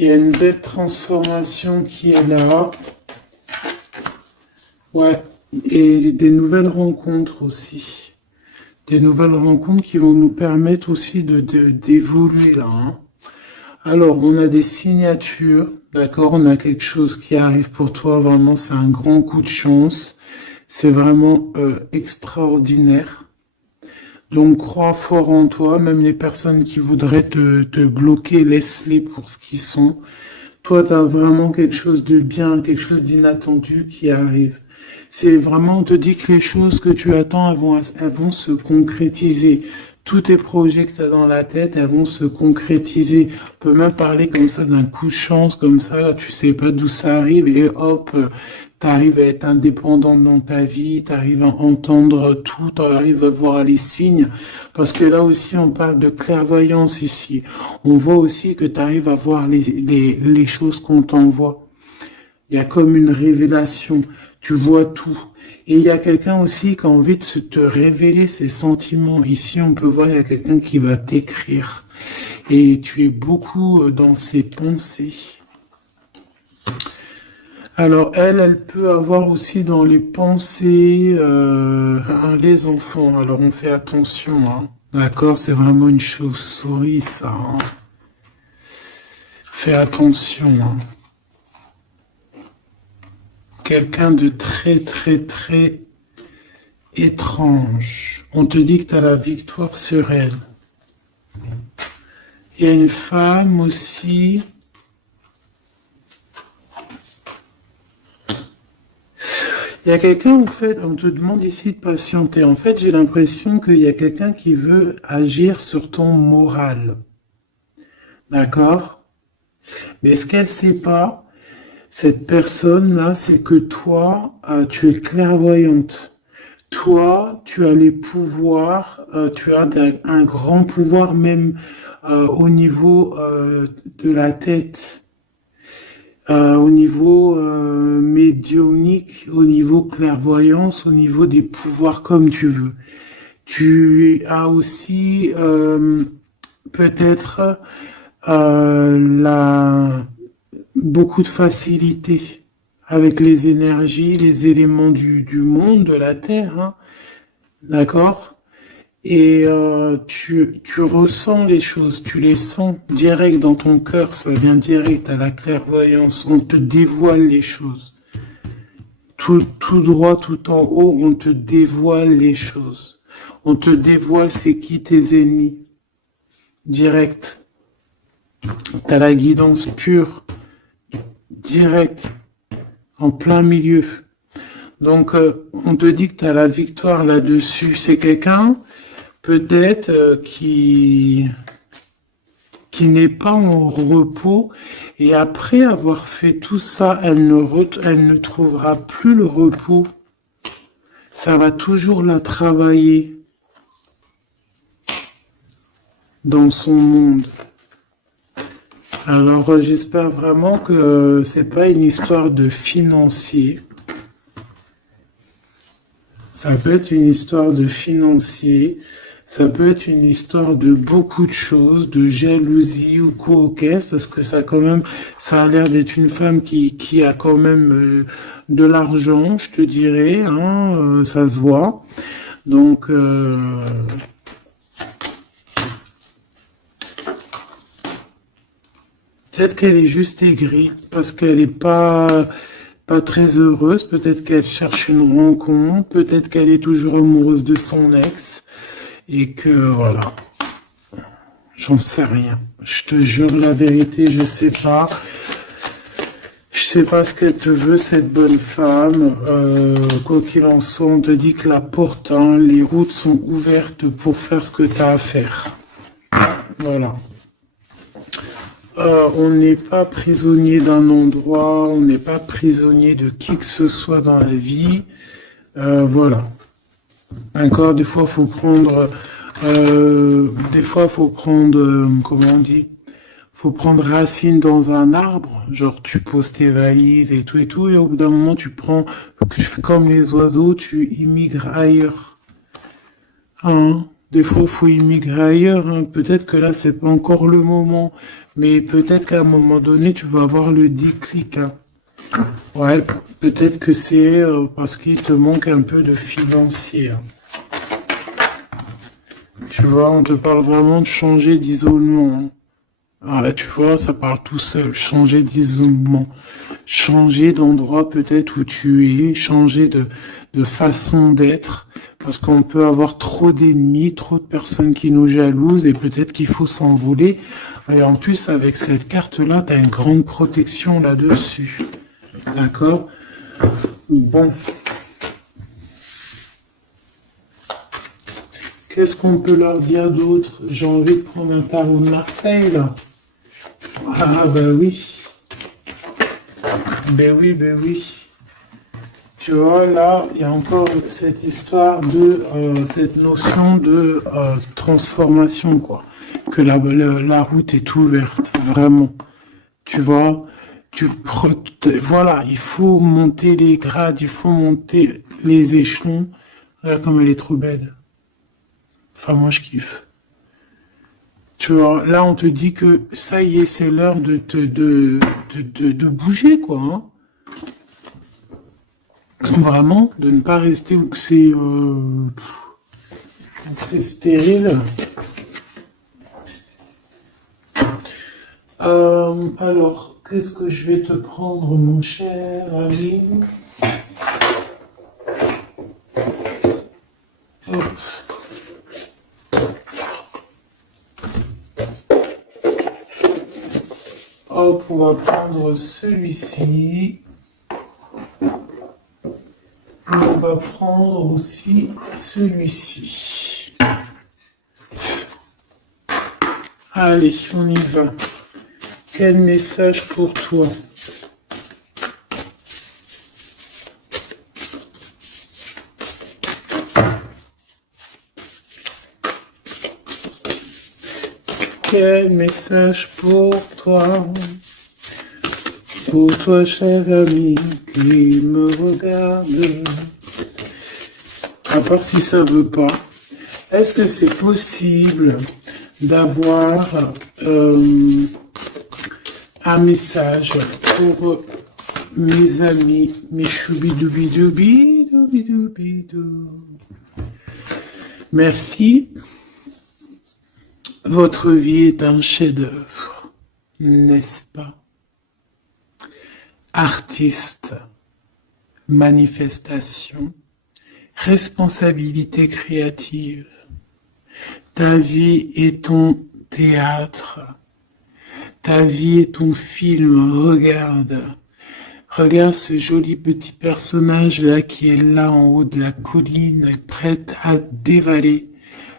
Il y a une belle transformation qui est là. Ouais, et des nouvelles rencontres aussi. Des nouvelles rencontres qui vont nous permettre aussi d'évoluer là, hein. Alors, on a des signatures, d'accord? On a quelque chose qui arrive pour toi, vraiment, c'est un grand coup de chance. C'est vraiment extraordinaire. Donc, crois fort en toi, même les personnes qui voudraient te bloquer, laisse-les pour ce qu'ils sont. Toi, tu as vraiment quelque chose de bien, quelque chose d'inattendu qui arrive. C'est vraiment, on te dit que les choses que tu attends, elles vont se concrétiser. Tous tes projets que tu as dans la tête, elles vont se concrétiser. On peut même parler comme ça d'un coup de chance, comme ça, tu sais pas d'où ça arrive, et hop, Tu arrives à être indépendant dans ta vie, tu arrives à entendre tout, tu arrives à voir les signes. Parce que là aussi, on parle de clairvoyance ici. On voit aussi que tu arrives à voir les choses qu'on t'envoie. Il y a comme une révélation. Tu vois tout. Et il y a quelqu'un aussi qui a envie de te révéler ses sentiments. Ici, on peut voir, il y a quelqu'un qui va t'écrire. Et tu es beaucoup dans ses pensées. Alors, elle peut avoir aussi dans les pensées les enfants. Alors, on fait attention, hein. D'accord? C'est vraiment une chauve-souris, ça, hein. Fais attention, hein. Quelqu'un de très, très, très étrange. On te dit que tu as la victoire sur elle. Il y a une femme aussi. Il y a quelqu'un, en fait, on te demande ici de patienter. En fait, j'ai l'impression qu'il y a quelqu'un qui veut agir sur ton moral. D'accord? Mais ce qu'elle sait pas, cette personne-là, c'est que toi, tu es clairvoyante. Toi, tu as les pouvoirs, tu as un grand pouvoir même au niveau de la tête, au niveau médiumnique, au niveau clairvoyance, au niveau des pouvoirs comme tu veux. Tu as aussi peut-être beaucoup de facilité avec les énergies, les éléments du monde, de la Terre, hein, d'accord? Et tu ressens les choses, tu les sens direct dans ton cœur, ça vient direct à la clairvoyance, on te dévoile les choses. Tout droit, tout en haut, on te dévoile les choses. On te dévoile c'est qui tes ennemis. Direct. T'as la guidance pure. Direct. En plein milieu. Donc, on te dit que tu as la victoire là-dessus. C'est quelqu'un, peut-être, qui n'est pas en repos. Et après avoir fait tout ça, elle ne trouvera plus le repos. Ça va toujours la travailler dans son monde. Alors, j'espère vraiment que c'est pas une histoire de financier. Ça peut être une histoire de financier, ça peut être une histoire de beaucoup de choses, de jalousie ou quoi au caisse, parce que ça quand même, ça a l'air d'être une femme qui a quand même de l'argent, je te dirais, hein, ça se voit. Donc, peut-être qu'elle est juste aigrie, parce qu'elle est pas très heureuse, peut-être qu'elle cherche une rencontre, peut-être qu'elle est toujours amoureuse de son ex, et que voilà, j'en sais rien. Je te jure la vérité, je sais pas. Je sais pas ce qu'elle te veut, cette bonne femme. Quoi qu'il en soit, on te dit que la porte, hein, les routes sont ouvertes pour faire ce que tu as à faire. Voilà. On n'est pas prisonnier d'un endroit, on n'est pas prisonnier de qui que ce soit dans la vie. Voilà. Encore des fois, faut prendre, comment on dit, faut prendre racine dans un arbre. Genre, tu poses tes valises et tout, et au bout d'un moment, tu fais comme les oiseaux, tu immigres ailleurs. Hein? Des fois, il faut immigrer ailleurs, hein. Peut-être que là, c'est pas encore le moment. Mais peut-être qu'à un moment donné, tu vas avoir le déclic, hein. Ouais, peut-être que c'est parce qu'il te manque un peu de financier, hein. Tu vois, on te parle vraiment de changer d'isolement, hein. Ah, là, tu vois, ça parle tout seul. Changer d'isolement. Changer d'endroit peut-être où tu es. Changer de façon d'être. Parce qu'on peut avoir trop d'ennemis, trop de personnes qui nous jalousent et peut-être qu'il faut s'envoler. Et en plus, avec cette carte-là, tu as une grande protection là-dessus. D'accord? Bon. Qu'est-ce qu'on peut leur dire d'autre? J'ai envie de prendre un tarot de Marseille, là. Ah, ben oui. Ben oui, ben oui. Tu vois, là, il y a encore cette histoire de, cette notion de transformation, quoi. Que la route est ouverte, vraiment. Tu vois, voilà, il faut monter les grades, il faut monter les échelons. Regarde comme elle est trop belle. Enfin, moi, je kiffe. Tu vois, là, on te dit que ça y est, c'est l'heure de bouger, quoi. Hein. Vraiment, de ne pas rester où que c'est stérile. Alors, qu'est-ce que je vais te prendre, mon cher ami? Hop. Hop, on va prendre celui-ci. On va prendre aussi celui-ci. Allez, on y va. Quel message pour toi? Quel message pour toi? Pour toi, cher ami, qui me regarde. À part si ça veut pas. Est-ce que c'est possible d'avoir un message pour mes amis, mes choubidoubidoubidoubidou. Merci. Votre vie est un chef-d'œuvre, n'est-ce pas? Artiste, manifestation, responsabilité créative. Ta vie est ton théâtre. Ta vie est ton film. Regarde. Regarde ce joli petit personnage-là qui est là en haut de la colline, prête à dévaler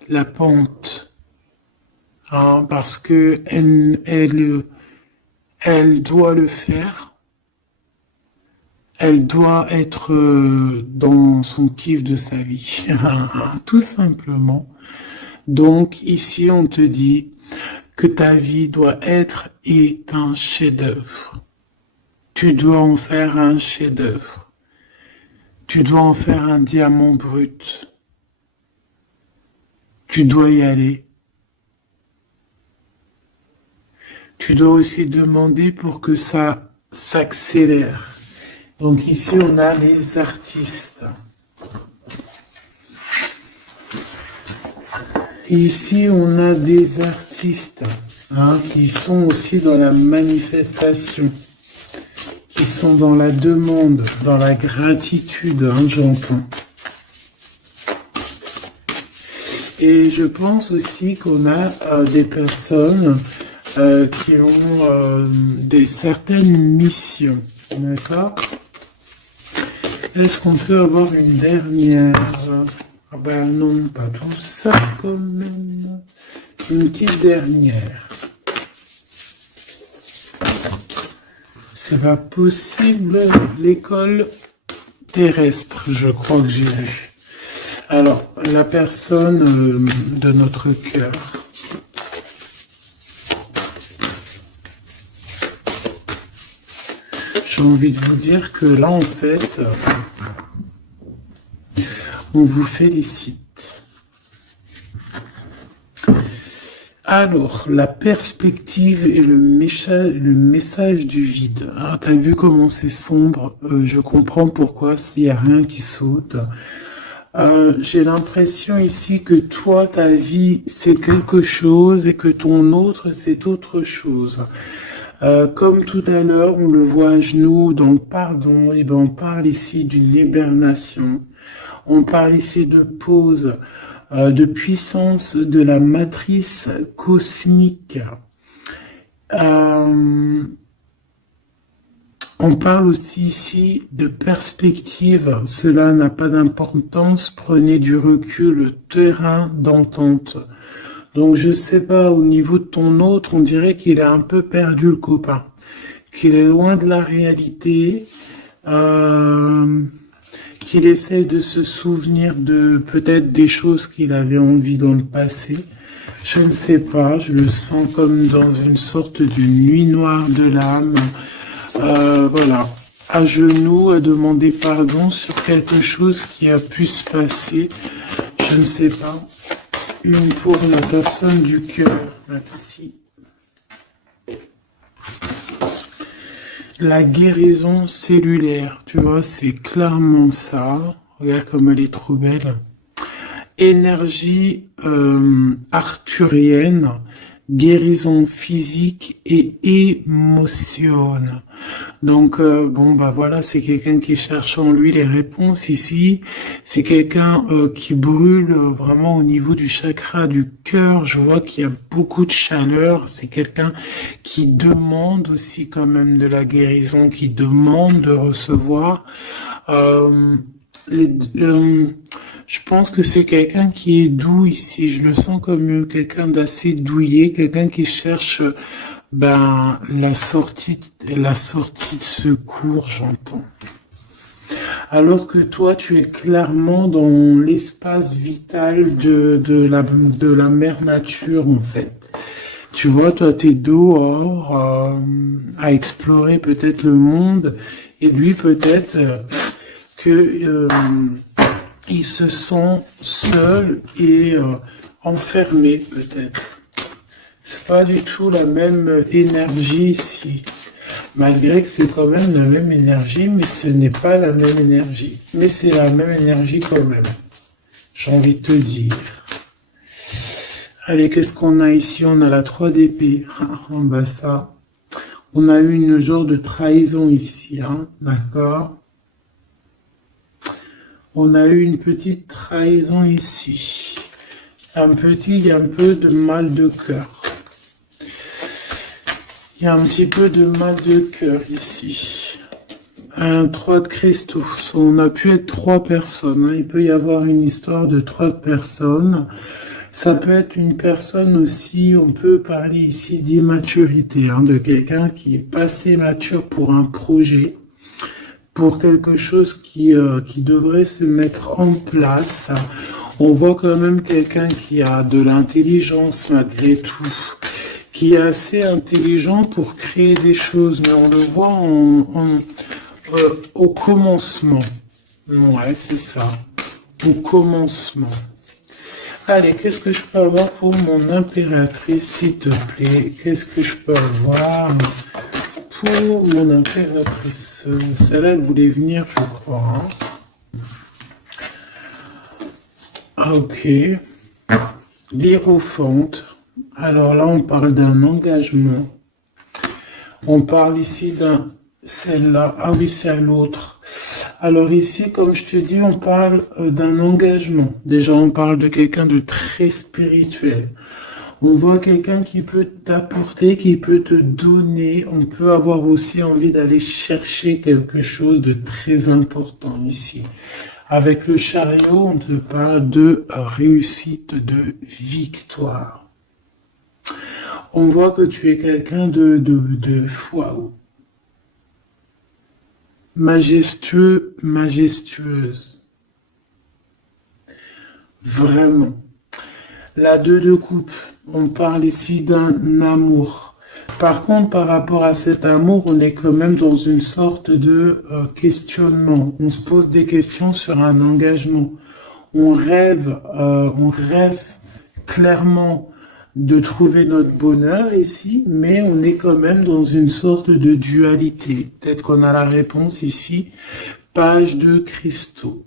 la pente. Hein, parce que elle doit le faire. Elle doit être dans son kiff de sa vie, tout simplement. Donc ici, on te dit que ta vie doit être un chef-d'œuvre. Tu dois en faire un chef-d'œuvre. Tu dois en faire un diamant brut. Tu dois y aller. Tu dois aussi demander pour que ça s'accélère. Donc ici, on a les artistes. Ici, on a des artistes qui sont aussi dans la manifestation, qui sont dans la demande, dans la gratitude, j'entends. Et je pense aussi qu'on a des personnes qui ont certaines missions, d'accord? Est-ce qu'on peut avoir une dernière? Ah ben non, pas tout ça quand même. Une petite dernière. C'est pas possible. L'école terrestre, je crois que j'ai vu. Alors, la personne de notre cœur. J'ai envie de vous dire que là, en fait, on vous félicite. Alors, la perspective et le message du vide. Ah, t'as vu comment c'est sombre? Je comprends pourquoi s'il n'y a rien qui saute. J'ai l'impression ici que toi, ta vie, c'est quelque chose et que ton autre, c'est autre chose. Comme tout à l'heure, on le voit à genoux dans le pardon, et ben on parle ici d'une hibernation. On parle ici de pause, de puissance de la matrice cosmique. On parle aussi ici de perspective. Cela n'a pas d'importance. Prenez du recul, terrain d'entente. Donc je sais pas, au niveau de ton autre, on dirait qu'il a un peu perdu le copain, qu'il est loin de la réalité. qu'il essaye de se souvenir de peut-être des choses qu'il avait envie dans le passé. Je ne sais pas, je le sens comme dans une sorte de nuit noire de l'âme. Voilà, à genoux, à demander pardon sur quelque chose qui a pu se passer. Je ne sais pas. Une pour la personne du cœur. Merci. La guérison cellulaire, tu vois, c'est clairement ça. Regarde comme elle est trop belle. Énergie arthurienne, guérison physique et émotion. Donc, bon, bah voilà, c'est quelqu'un qui cherche en lui les réponses ici. C'est quelqu'un qui brûle vraiment au niveau du chakra du cœur. Je vois qu'il y a beaucoup de chaleur. C'est quelqu'un qui demande aussi quand même de la guérison, qui demande de recevoir. Je pense que c'est quelqu'un qui est doux ici. Je le sens comme quelqu'un d'assez douillet, quelqu'un qui cherche la sortie de secours, j'entends. Alors que toi, tu es clairement dans l'espace vital de la mère nature, en fait. Tu vois, toi, t'es dehors à explorer peut-être le monde, et lui, peut-être que il se sent seul et enfermé, peut-être. C'est pas du tout la même énergie ici. Malgré que c'est quand même la même énergie, mais ce n'est pas la même énergie. Mais c'est la même énergie quand même. J'ai envie de te dire. Allez, qu'est-ce qu'on a ici? On a la 3 d'épée. Bah ça. On a eu une genre de trahison ici, hein, d'accord? On a eu une petite trahison ici. Il y a un peu de mal de cœur. Il y a un petit peu de mal de cœur ici. Un 3 de cristaux. On a pu être 3 personnes. Hein. Il peut y avoir une histoire de 3 personnes. Ça peut être une personne aussi, on peut parler ici d'immaturité, hein, de quelqu'un qui est pas assez mature pour un projet, pour quelque chose qui devrait se mettre en place. On voit quand même quelqu'un qui a de l'intelligence malgré tout, qui est assez intelligent pour créer des choses, mais on le voit au commencement. Ouais, c'est ça, au commencement. Allez, qu'est-ce que je peux avoir pour mon impératrice, s'il te plaît? Qu'est-ce que je peux avoir pour mon impératrice? Celle-là, elle voulait venir, je crois. Hein. Ah, ok. L'Hiérophante. Alors là, on parle d'un engagement. On parle ici d'un... Celle-là. Ah oui, c'est à l'autre. Alors ici, comme je te dis, on parle d'un engagement. Déjà, on parle de quelqu'un de très spirituel. On voit quelqu'un qui peut t'apporter, qui peut te donner. On peut avoir aussi envie d'aller chercher quelque chose de très important ici. Avec le chariot, on te parle de réussite, de victoire. On voit que tu es quelqu'un de waouh. Majestueux, majestueuse. Vraiment. La 2 de coupe, on parle ici d'un amour. Par contre, par rapport à cet amour, on est quand même dans une sorte de questionnement. On se pose des questions sur un engagement. On rêve clairement de trouver notre bonheur ici, mais on est quand même dans une sorte de dualité. Peut-être qu'on a la réponse ici. Page de cristaux.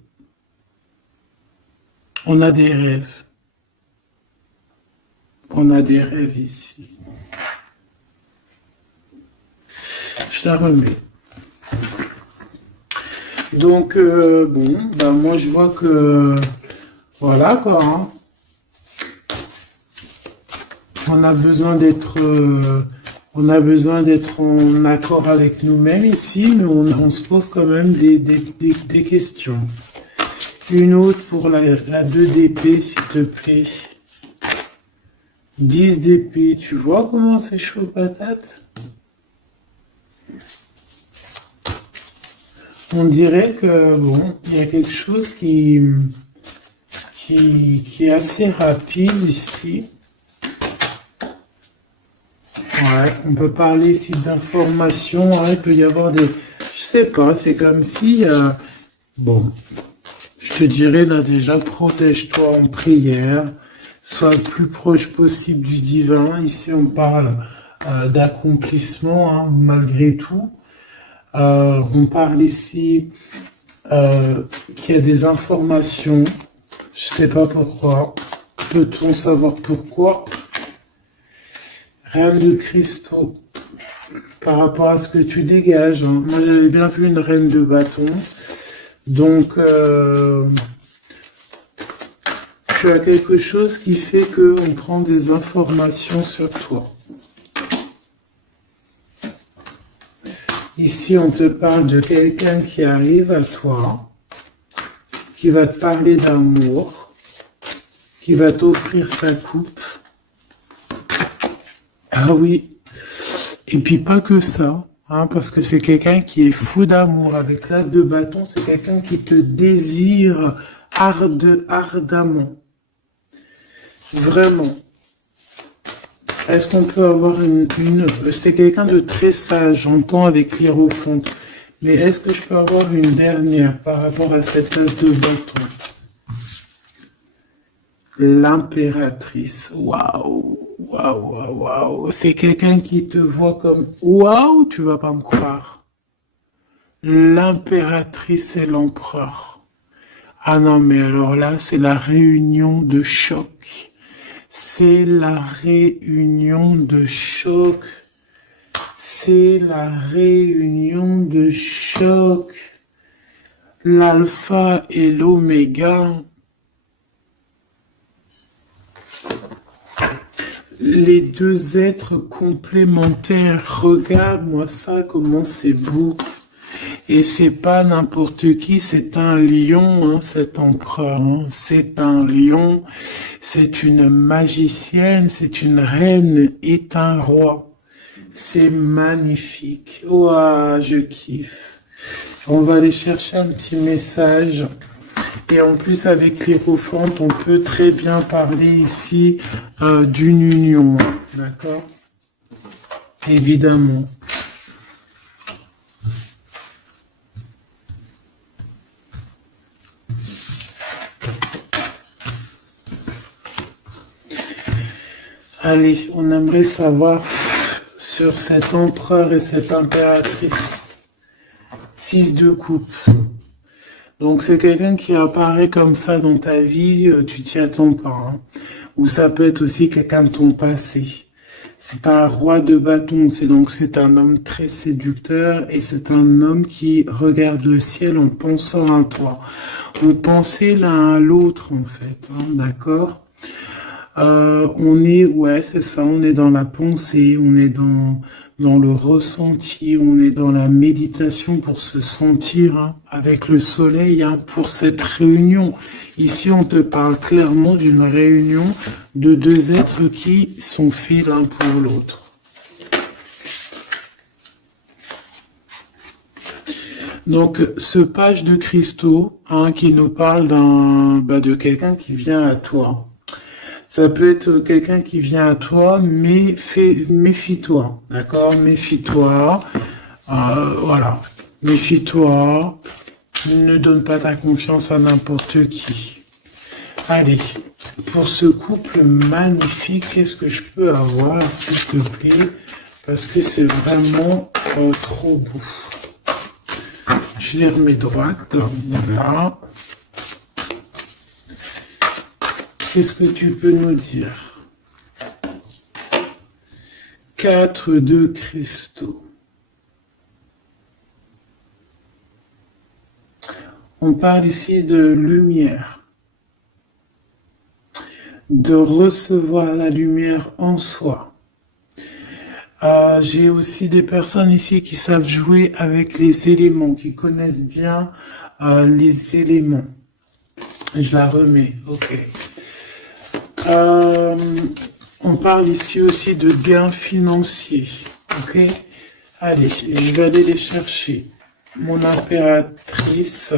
On a des rêves. On a des rêves ici. Je la remets. Donc, bon, moi je vois que... Voilà quoi, hein. On a besoin d'être en accord avec nous-mêmes ici, mais on se pose quand même des questions. Une autre pour la 2 d'épée, s'il te plaît. 10 d'épée, tu vois comment c'est chaud patate? On dirait que, bon, il y a quelque chose qui est assez rapide ici. Ouais, on peut parler ici d'informations, hein, il peut y avoir des... Je sais pas, c'est comme si... bon, je te dirais là déjà, protège-toi en prière, sois le plus proche possible du divin. Ici, on parle d'accomplissement, hein, malgré tout. On parle ici qu'il y a des informations. Je sais pas pourquoi. Peut-on savoir pourquoi? Reine de cristaux. Par rapport à ce que tu dégages, hein. Moi, j'avais bien vu une reine de bâton. Donc, tu as quelque chose qui fait qu'on prend des informations sur toi. Ici, on te parle de quelqu'un qui arrive à toi, qui va te parler d'amour, qui va t'offrir sa coupe. Ah oui, et puis pas que ça, hein, parce que c'est quelqu'un qui est fou d'amour. Avec l'as de bâton, c'est quelqu'un qui te désire ardemment. Vraiment. Est-ce qu'on peut avoir c'est quelqu'un de très sage, j'entends avec l'hiérophante. Mais est-ce que je peux avoir une dernière par rapport à cette as de bâton? L'impératrice. Waouh, waouh, waouh, waouh. C'est quelqu'un qui te voit comme waouh, tu vas pas me croire. L'impératrice et l'empereur. Ah non, mais alors là, c'est la réunion de choc. C'est la réunion de choc. C'est la réunion de choc. L'alpha et l'oméga. Les deux êtres complémentaires. Regarde-moi ça, comment c'est beau. Et c'est pas n'importe qui, c'est un lion, hein, cet empereur. Hein. C'est un lion, c'est une magicienne, c'est une reine et un roi. C'est magnifique. Ouah, je kiffe. On va aller chercher un petit message. Et en plus, avec l'hiérophante, on peut très bien parler ici d'une union. D'accord? Évidemment. Allez, on aimerait savoir sur cet empereur et cette impératrice. 6 de coupe. Donc c'est quelqu'un qui apparaît comme ça dans ta vie, tu t'y attends pas. Hein. Ou ça peut être aussi quelqu'un de ton passé. C'est un roi de bâton, c'est un homme très séducteur et c'est un homme qui regarde le ciel en pensant à toi. Vous pensez l'un à l'autre en fait, hein, d'accord? Ouais, c'est ça, on est dans la pensée, on est dans le ressenti, on est dans la méditation pour se sentir hein, avec le soleil hein, pour cette réunion. Ici, on te parle clairement d'une réunion de deux êtres qui sont faits l'un pour l'autre. Donc, ce page de cristaux hein, qui nous parle de quelqu'un qui vient à toi. Ça peut être quelqu'un qui vient à toi, mais méfie-toi, d'accord? Méfie-toi, voilà. Méfie-toi, ne donne pas ta confiance à n'importe qui. Allez, pour ce couple magnifique, qu'est-ce que je peux avoir, s'il te plaît? Parce que c'est vraiment trop beau. Je les remets droite, voilà. Qu'est-ce que tu peux nous dire? 4 de cristaux. On parle ici de lumière. De recevoir la lumière en soi. J'ai aussi des personnes ici qui savent jouer avec les éléments, qui connaissent bien les éléments. Je la remets, ok. On parle ici aussi de gains financiers. Ok? Allez, je vais aller les chercher. mon impératrice,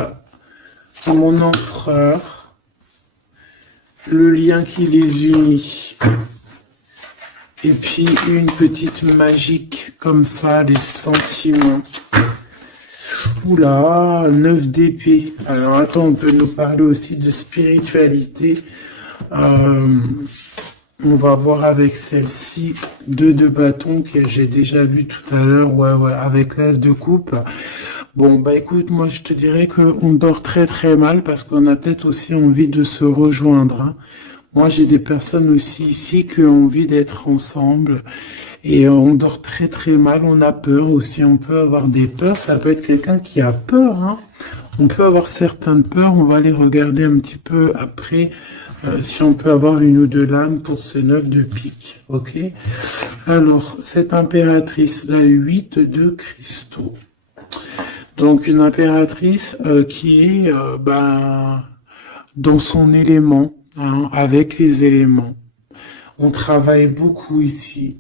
mon empereur, le lien qui les unit. Et puis une petite magique comme ça, les sentiments. Oula, 9 d'épée. Alors attends, on peut nous parler aussi de spiritualité. On va voir avec celle-ci, 2 de bâton que j'ai déjà vu tout à l'heure, ouais, avec l'as de coupe. Bon, bah écoute, moi je te dirais qu'on dort très très mal parce qu'on a peut-être aussi envie de se rejoindre, hein. Moi j'ai des personnes aussi ici qui ont envie d'être ensemble et on dort très très mal, on a peur aussi, on peut avoir des peurs, ça peut être quelqu'un qui a peur, hein. On peut avoir certaines peurs, on va les regarder un petit peu après. Si on peut avoir une ou deux lames pour ce 9 de pique, ok? Alors, cette impératrice, la 8 de cristaux. Donc, une impératrice qui est dans son élément, hein, avec les éléments. On travaille beaucoup ici.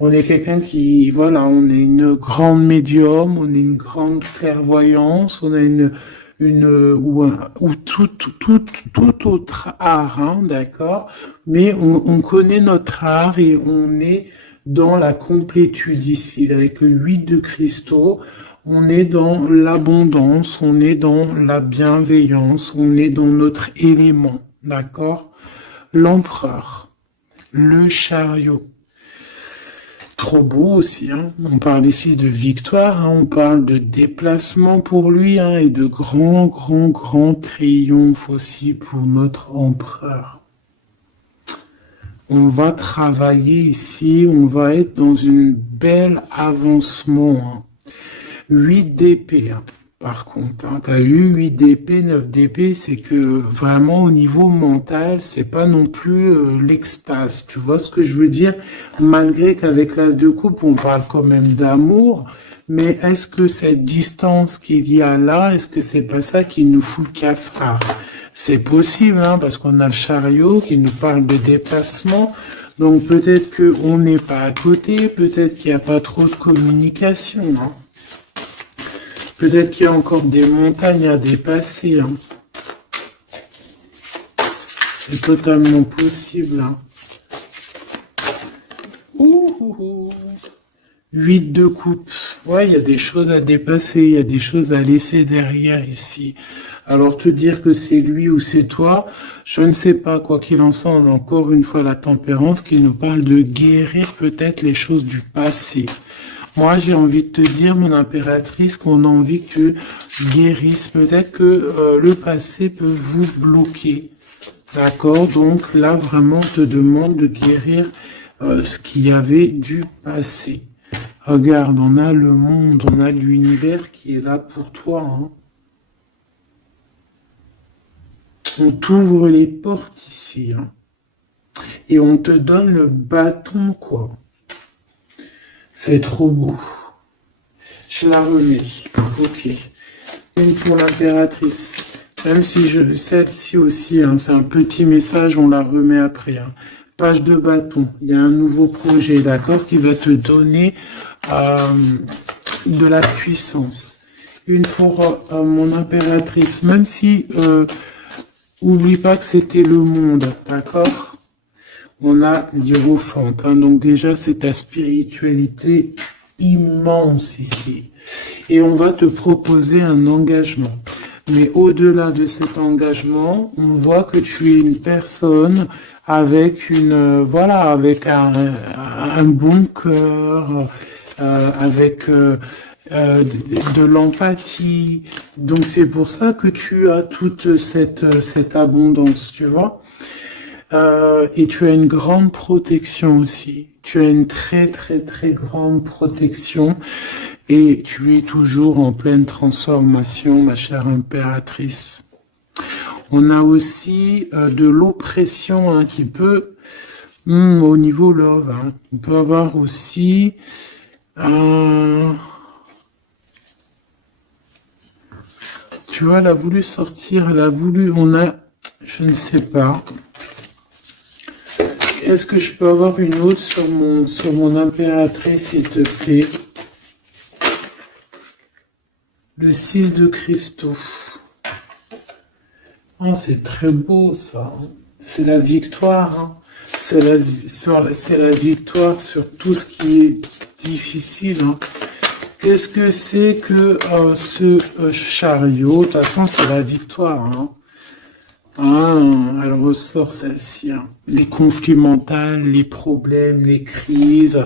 On est quelqu'un qui, voilà, on est une grande médium, on est une grande clairvoyance, on a ou tout autre art, hein, d'accord? Mais on connaît notre art et on est dans la complétude ici. Avec le 8 de cristaux, on est dans l'abondance, on est dans la bienveillance, on est dans notre élément, d'accord? L'empereur, le chariot. Trop beau aussi, hein. On parle ici de victoire, hein. On parle de déplacement pour lui, hein, et de grand triomphe aussi pour notre empereur. On va travailler ici, on va être dans une belle avancement, hein. 8 d'épée, hein. Par contre, hein, tu as eu 8 d'épée, 9 d'épée, c'est que vraiment au niveau mental, c'est pas non plus l'extase. Tu vois ce que je veux dire? Malgré qu'avec l'as de coupe, on parle quand même d'amour, mais est-ce que cette distance qu'il y a là, est-ce que c'est pas ça qui nous fout le cafard? C'est possible, hein, parce qu'on a le chariot qui nous parle de déplacement. Donc peut-être qu'on n'est pas à côté, peut-être qu'il n'y a pas trop de communication, hein. Peut-être qu'il y a encore des montagnes à dépasser, hein. C'est totalement possible, hein. 8 de coupe. Ouais, il y a des choses à dépasser, il y a des choses à laisser derrière ici. Alors te dire que c'est lui ou c'est toi, je ne sais pas. Quoi qu'il en soit, on a encore une fois la tempérance qui nous parle de guérir peut-être les choses du passé. Moi, j'ai envie de te dire, mon impératrice, qu'on a envie que tu guérisses. Peut-être que le passé peut vous bloquer. D'accord? Donc là, vraiment, on te demande de guérir ce qu'il y avait du passé. Regarde, on a le monde, on a l'univers qui est là pour toi, hein. On t'ouvre les portes ici, hein. Et on te donne le bâton, quoi. C'est trop beau. Je la remets. Ok. Une pour l'impératrice. Même si celle-ci aussi, hein, c'est un petit message, on la remet après, hein. Page de bâton. Il y a un nouveau projet, d'accord, qui va te donner de la puissance. Une pour mon impératrice. Même si, oublie pas que c'était le monde, d'accord? On a l'hiérophante, hein, donc déjà c'est ta spiritualité immense ici. Et on va te proposer un engagement. Mais au-delà de cet engagement, on voit que tu es une personne avec avec un bon cœur, avec de l'empathie. Donc c'est pour ça que tu as toute cette abondance, tu vois. Et tu as une grande protection aussi. Tu as une très grande protection et tu es toujours en pleine transformation, ma chère impératrice. On a aussi de l'oppression, hein, qui peut, au niveau love, hein, on peut avoir aussi tu vois, elle a voulu sortir, je ne sais pas. Est-ce que je peux avoir une autre sur mon impératrice, s'il te plaît? Le 6 de cristaux. Oh, c'est très beau ça. C'est la victoire. Hein. C'est la victoire sur tout ce qui est difficile. Hein. Qu'est-ce que c'est que ce chariot? De toute façon, c'est la victoire. Hein. Ah, elle ressort celle-ci. Hein. Les conflits mentaux, les problèmes, les crises.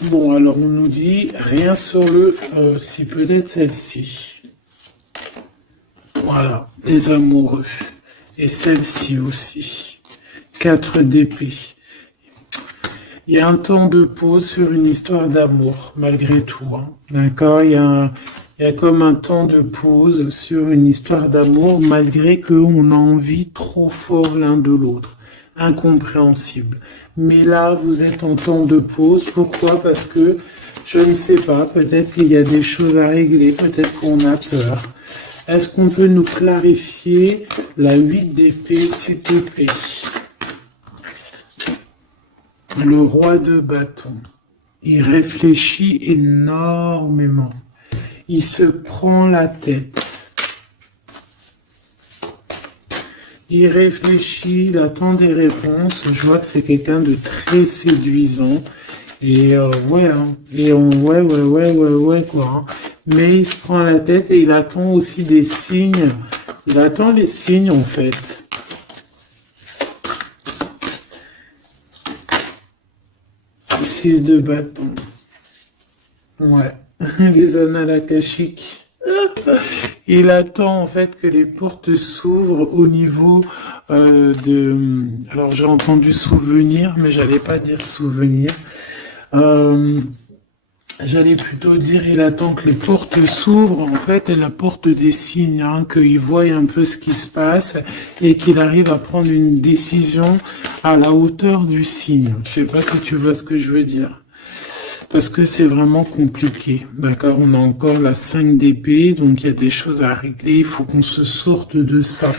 Bon, alors on nous dit rien sur le si peut-être celle-ci. Voilà, les amoureux. Et celle-ci aussi. 4 d'épée. Il y a un temps de pause sur une histoire d'amour, malgré tout. Hein. D'accord, il y a comme un temps de pause sur une histoire d'amour, malgré qu'on a envie trop fort l'un de l'autre. Incompréhensible. Mais là, vous êtes en temps de pause. Pourquoi? Parce que, je ne sais pas, peut-être qu'il y a des choses à régler, peut-être qu'on a peur. Est-ce qu'on peut nous clarifier la 8 d'épée, s'il te plaît? Le roi de bâton. Il réfléchit énormément. Il se prend la tête. Il réfléchit, il attend des réponses. Je vois que c'est quelqu'un de très séduisant. Et ouais, hein. Et ouais, quoi. Hein. Mais il se prend la tête et il attend aussi des signes. Il attend les signes, en fait. Six de bâton. Ouais. Les annales akashiques. Il attend en fait que les portes s'ouvrent au niveau de... Alors j'ai entendu souvenir, mais j'allais pas dire souvenir. J'allais plutôt dire il attend que les portes s'ouvrent, en fait, et la porte des signes, hein, qu'il voie un peu ce qui se passe et qu'il arrive à prendre une décision à la hauteur du signe. Je sais pas si tu vois ce que je veux dire. Parce que c'est vraiment compliqué. D'accord, on a encore la 5 d'épée, donc il y a des choses à régler, il faut qu'on se sorte de ça.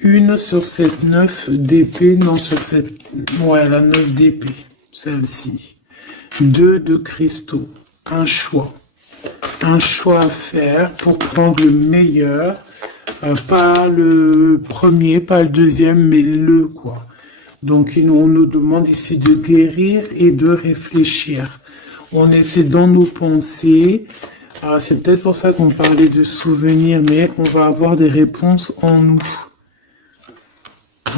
Une sur cette 9 d'épée, non sur cette... Ouais, la 9 d'épée, celle-ci. 2 de cristaux, un choix. Un choix à faire pour prendre le meilleur, pas le premier, pas le deuxième, mais le quoi. Donc on nous demande ici de guérir et de réfléchir. On essaie dans nos pensées. C'est peut-être pour ça qu'on parlait de souvenirs, mais on va avoir des réponses en nous.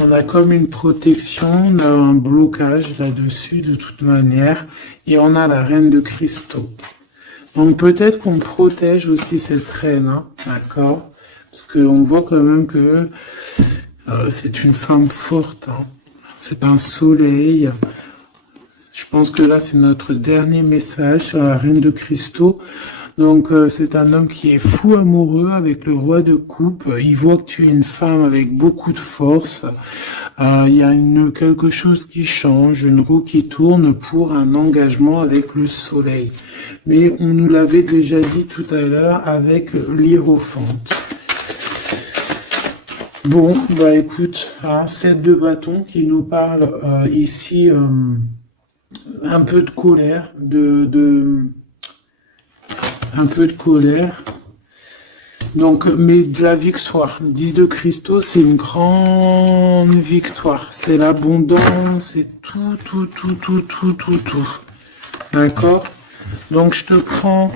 On a comme une protection, on a un blocage là-dessus de toute manière, et on a la reine de cristaux. Donc peut-être qu'on protège aussi cette reine, hein, d'accord? Parce qu'on voit quand même que c'est une femme forte, hein. C'est un soleil. Je pense que là, c'est notre dernier message sur la reine de cristaux. Donc, c'est un homme qui est fou amoureux avec le roi de coupe. Il voit que tu es une femme avec beaucoup de force. Il y a quelque chose qui change, une roue qui tourne pour un engagement avec le soleil. Mais on nous l'avait déjà dit tout à l'heure avec l'hiérophante. Bon, bah écoute, 7 de bâton qui nous parle ici un peu de colère, un peu de colère. Donc, mais de la victoire. 10 de cristaux, c'est une grande victoire. C'est l'abondance, c'est tout. D'accord? Donc, je te prends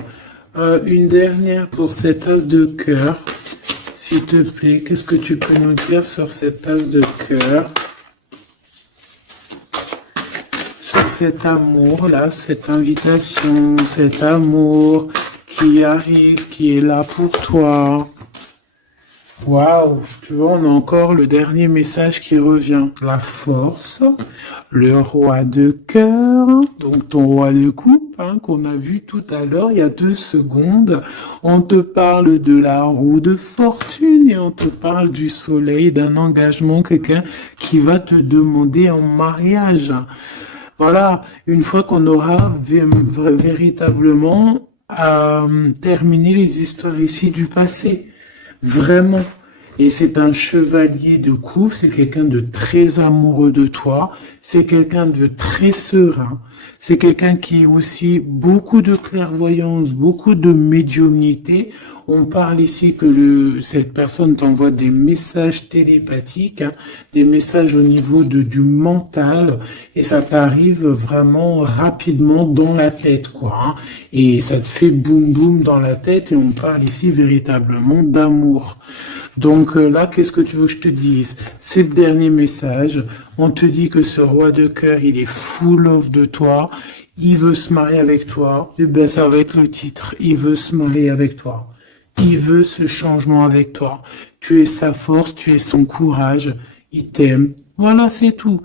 une dernière pour cet as de cœur. S'il te plaît, qu'est-ce que tu peux nous dire sur cette as de cœur? Sur cet amour-là, cette invitation, cet amour qui arrive, qui est là pour toi. Waouh, tu vois, on a encore le dernier message qui revient. La force, le roi de cœur, donc ton roi de coupe, hein, qu'on a vu tout à l'heure, il y a 2 secondes. On te parle de la roue de fortune et on te parle du soleil, d'un engagement, quelqu'un qui va te demander en mariage. Voilà, une fois qu'on aura véritablement terminé les histoires ici du passé. Vraiment. Et c'est un chevalier de coupe, c'est quelqu'un de très amoureux de toi, c'est quelqu'un de très serein, c'est quelqu'un qui a aussi beaucoup de clairvoyance, beaucoup de médiumnité. On parle ici que cette personne t'envoie des messages télépathiques, hein, des messages au niveau du mental, et ça t'arrive vraiment rapidement dans la tête, quoi, hein. Et ça te fait boum boum dans la tête, et on parle ici véritablement d'amour. Donc là, qu'est-ce que tu veux que je te dise? C'est le dernier message. On te dit que ce roi de cœur, il est full of de toi. Il veut se marier avec toi. Et bien, ça va être le titre. Il veut se marier avec toi. Il veut ce changement avec toi. Tu es sa force, tu es son courage. Il t'aime. Voilà, c'est tout.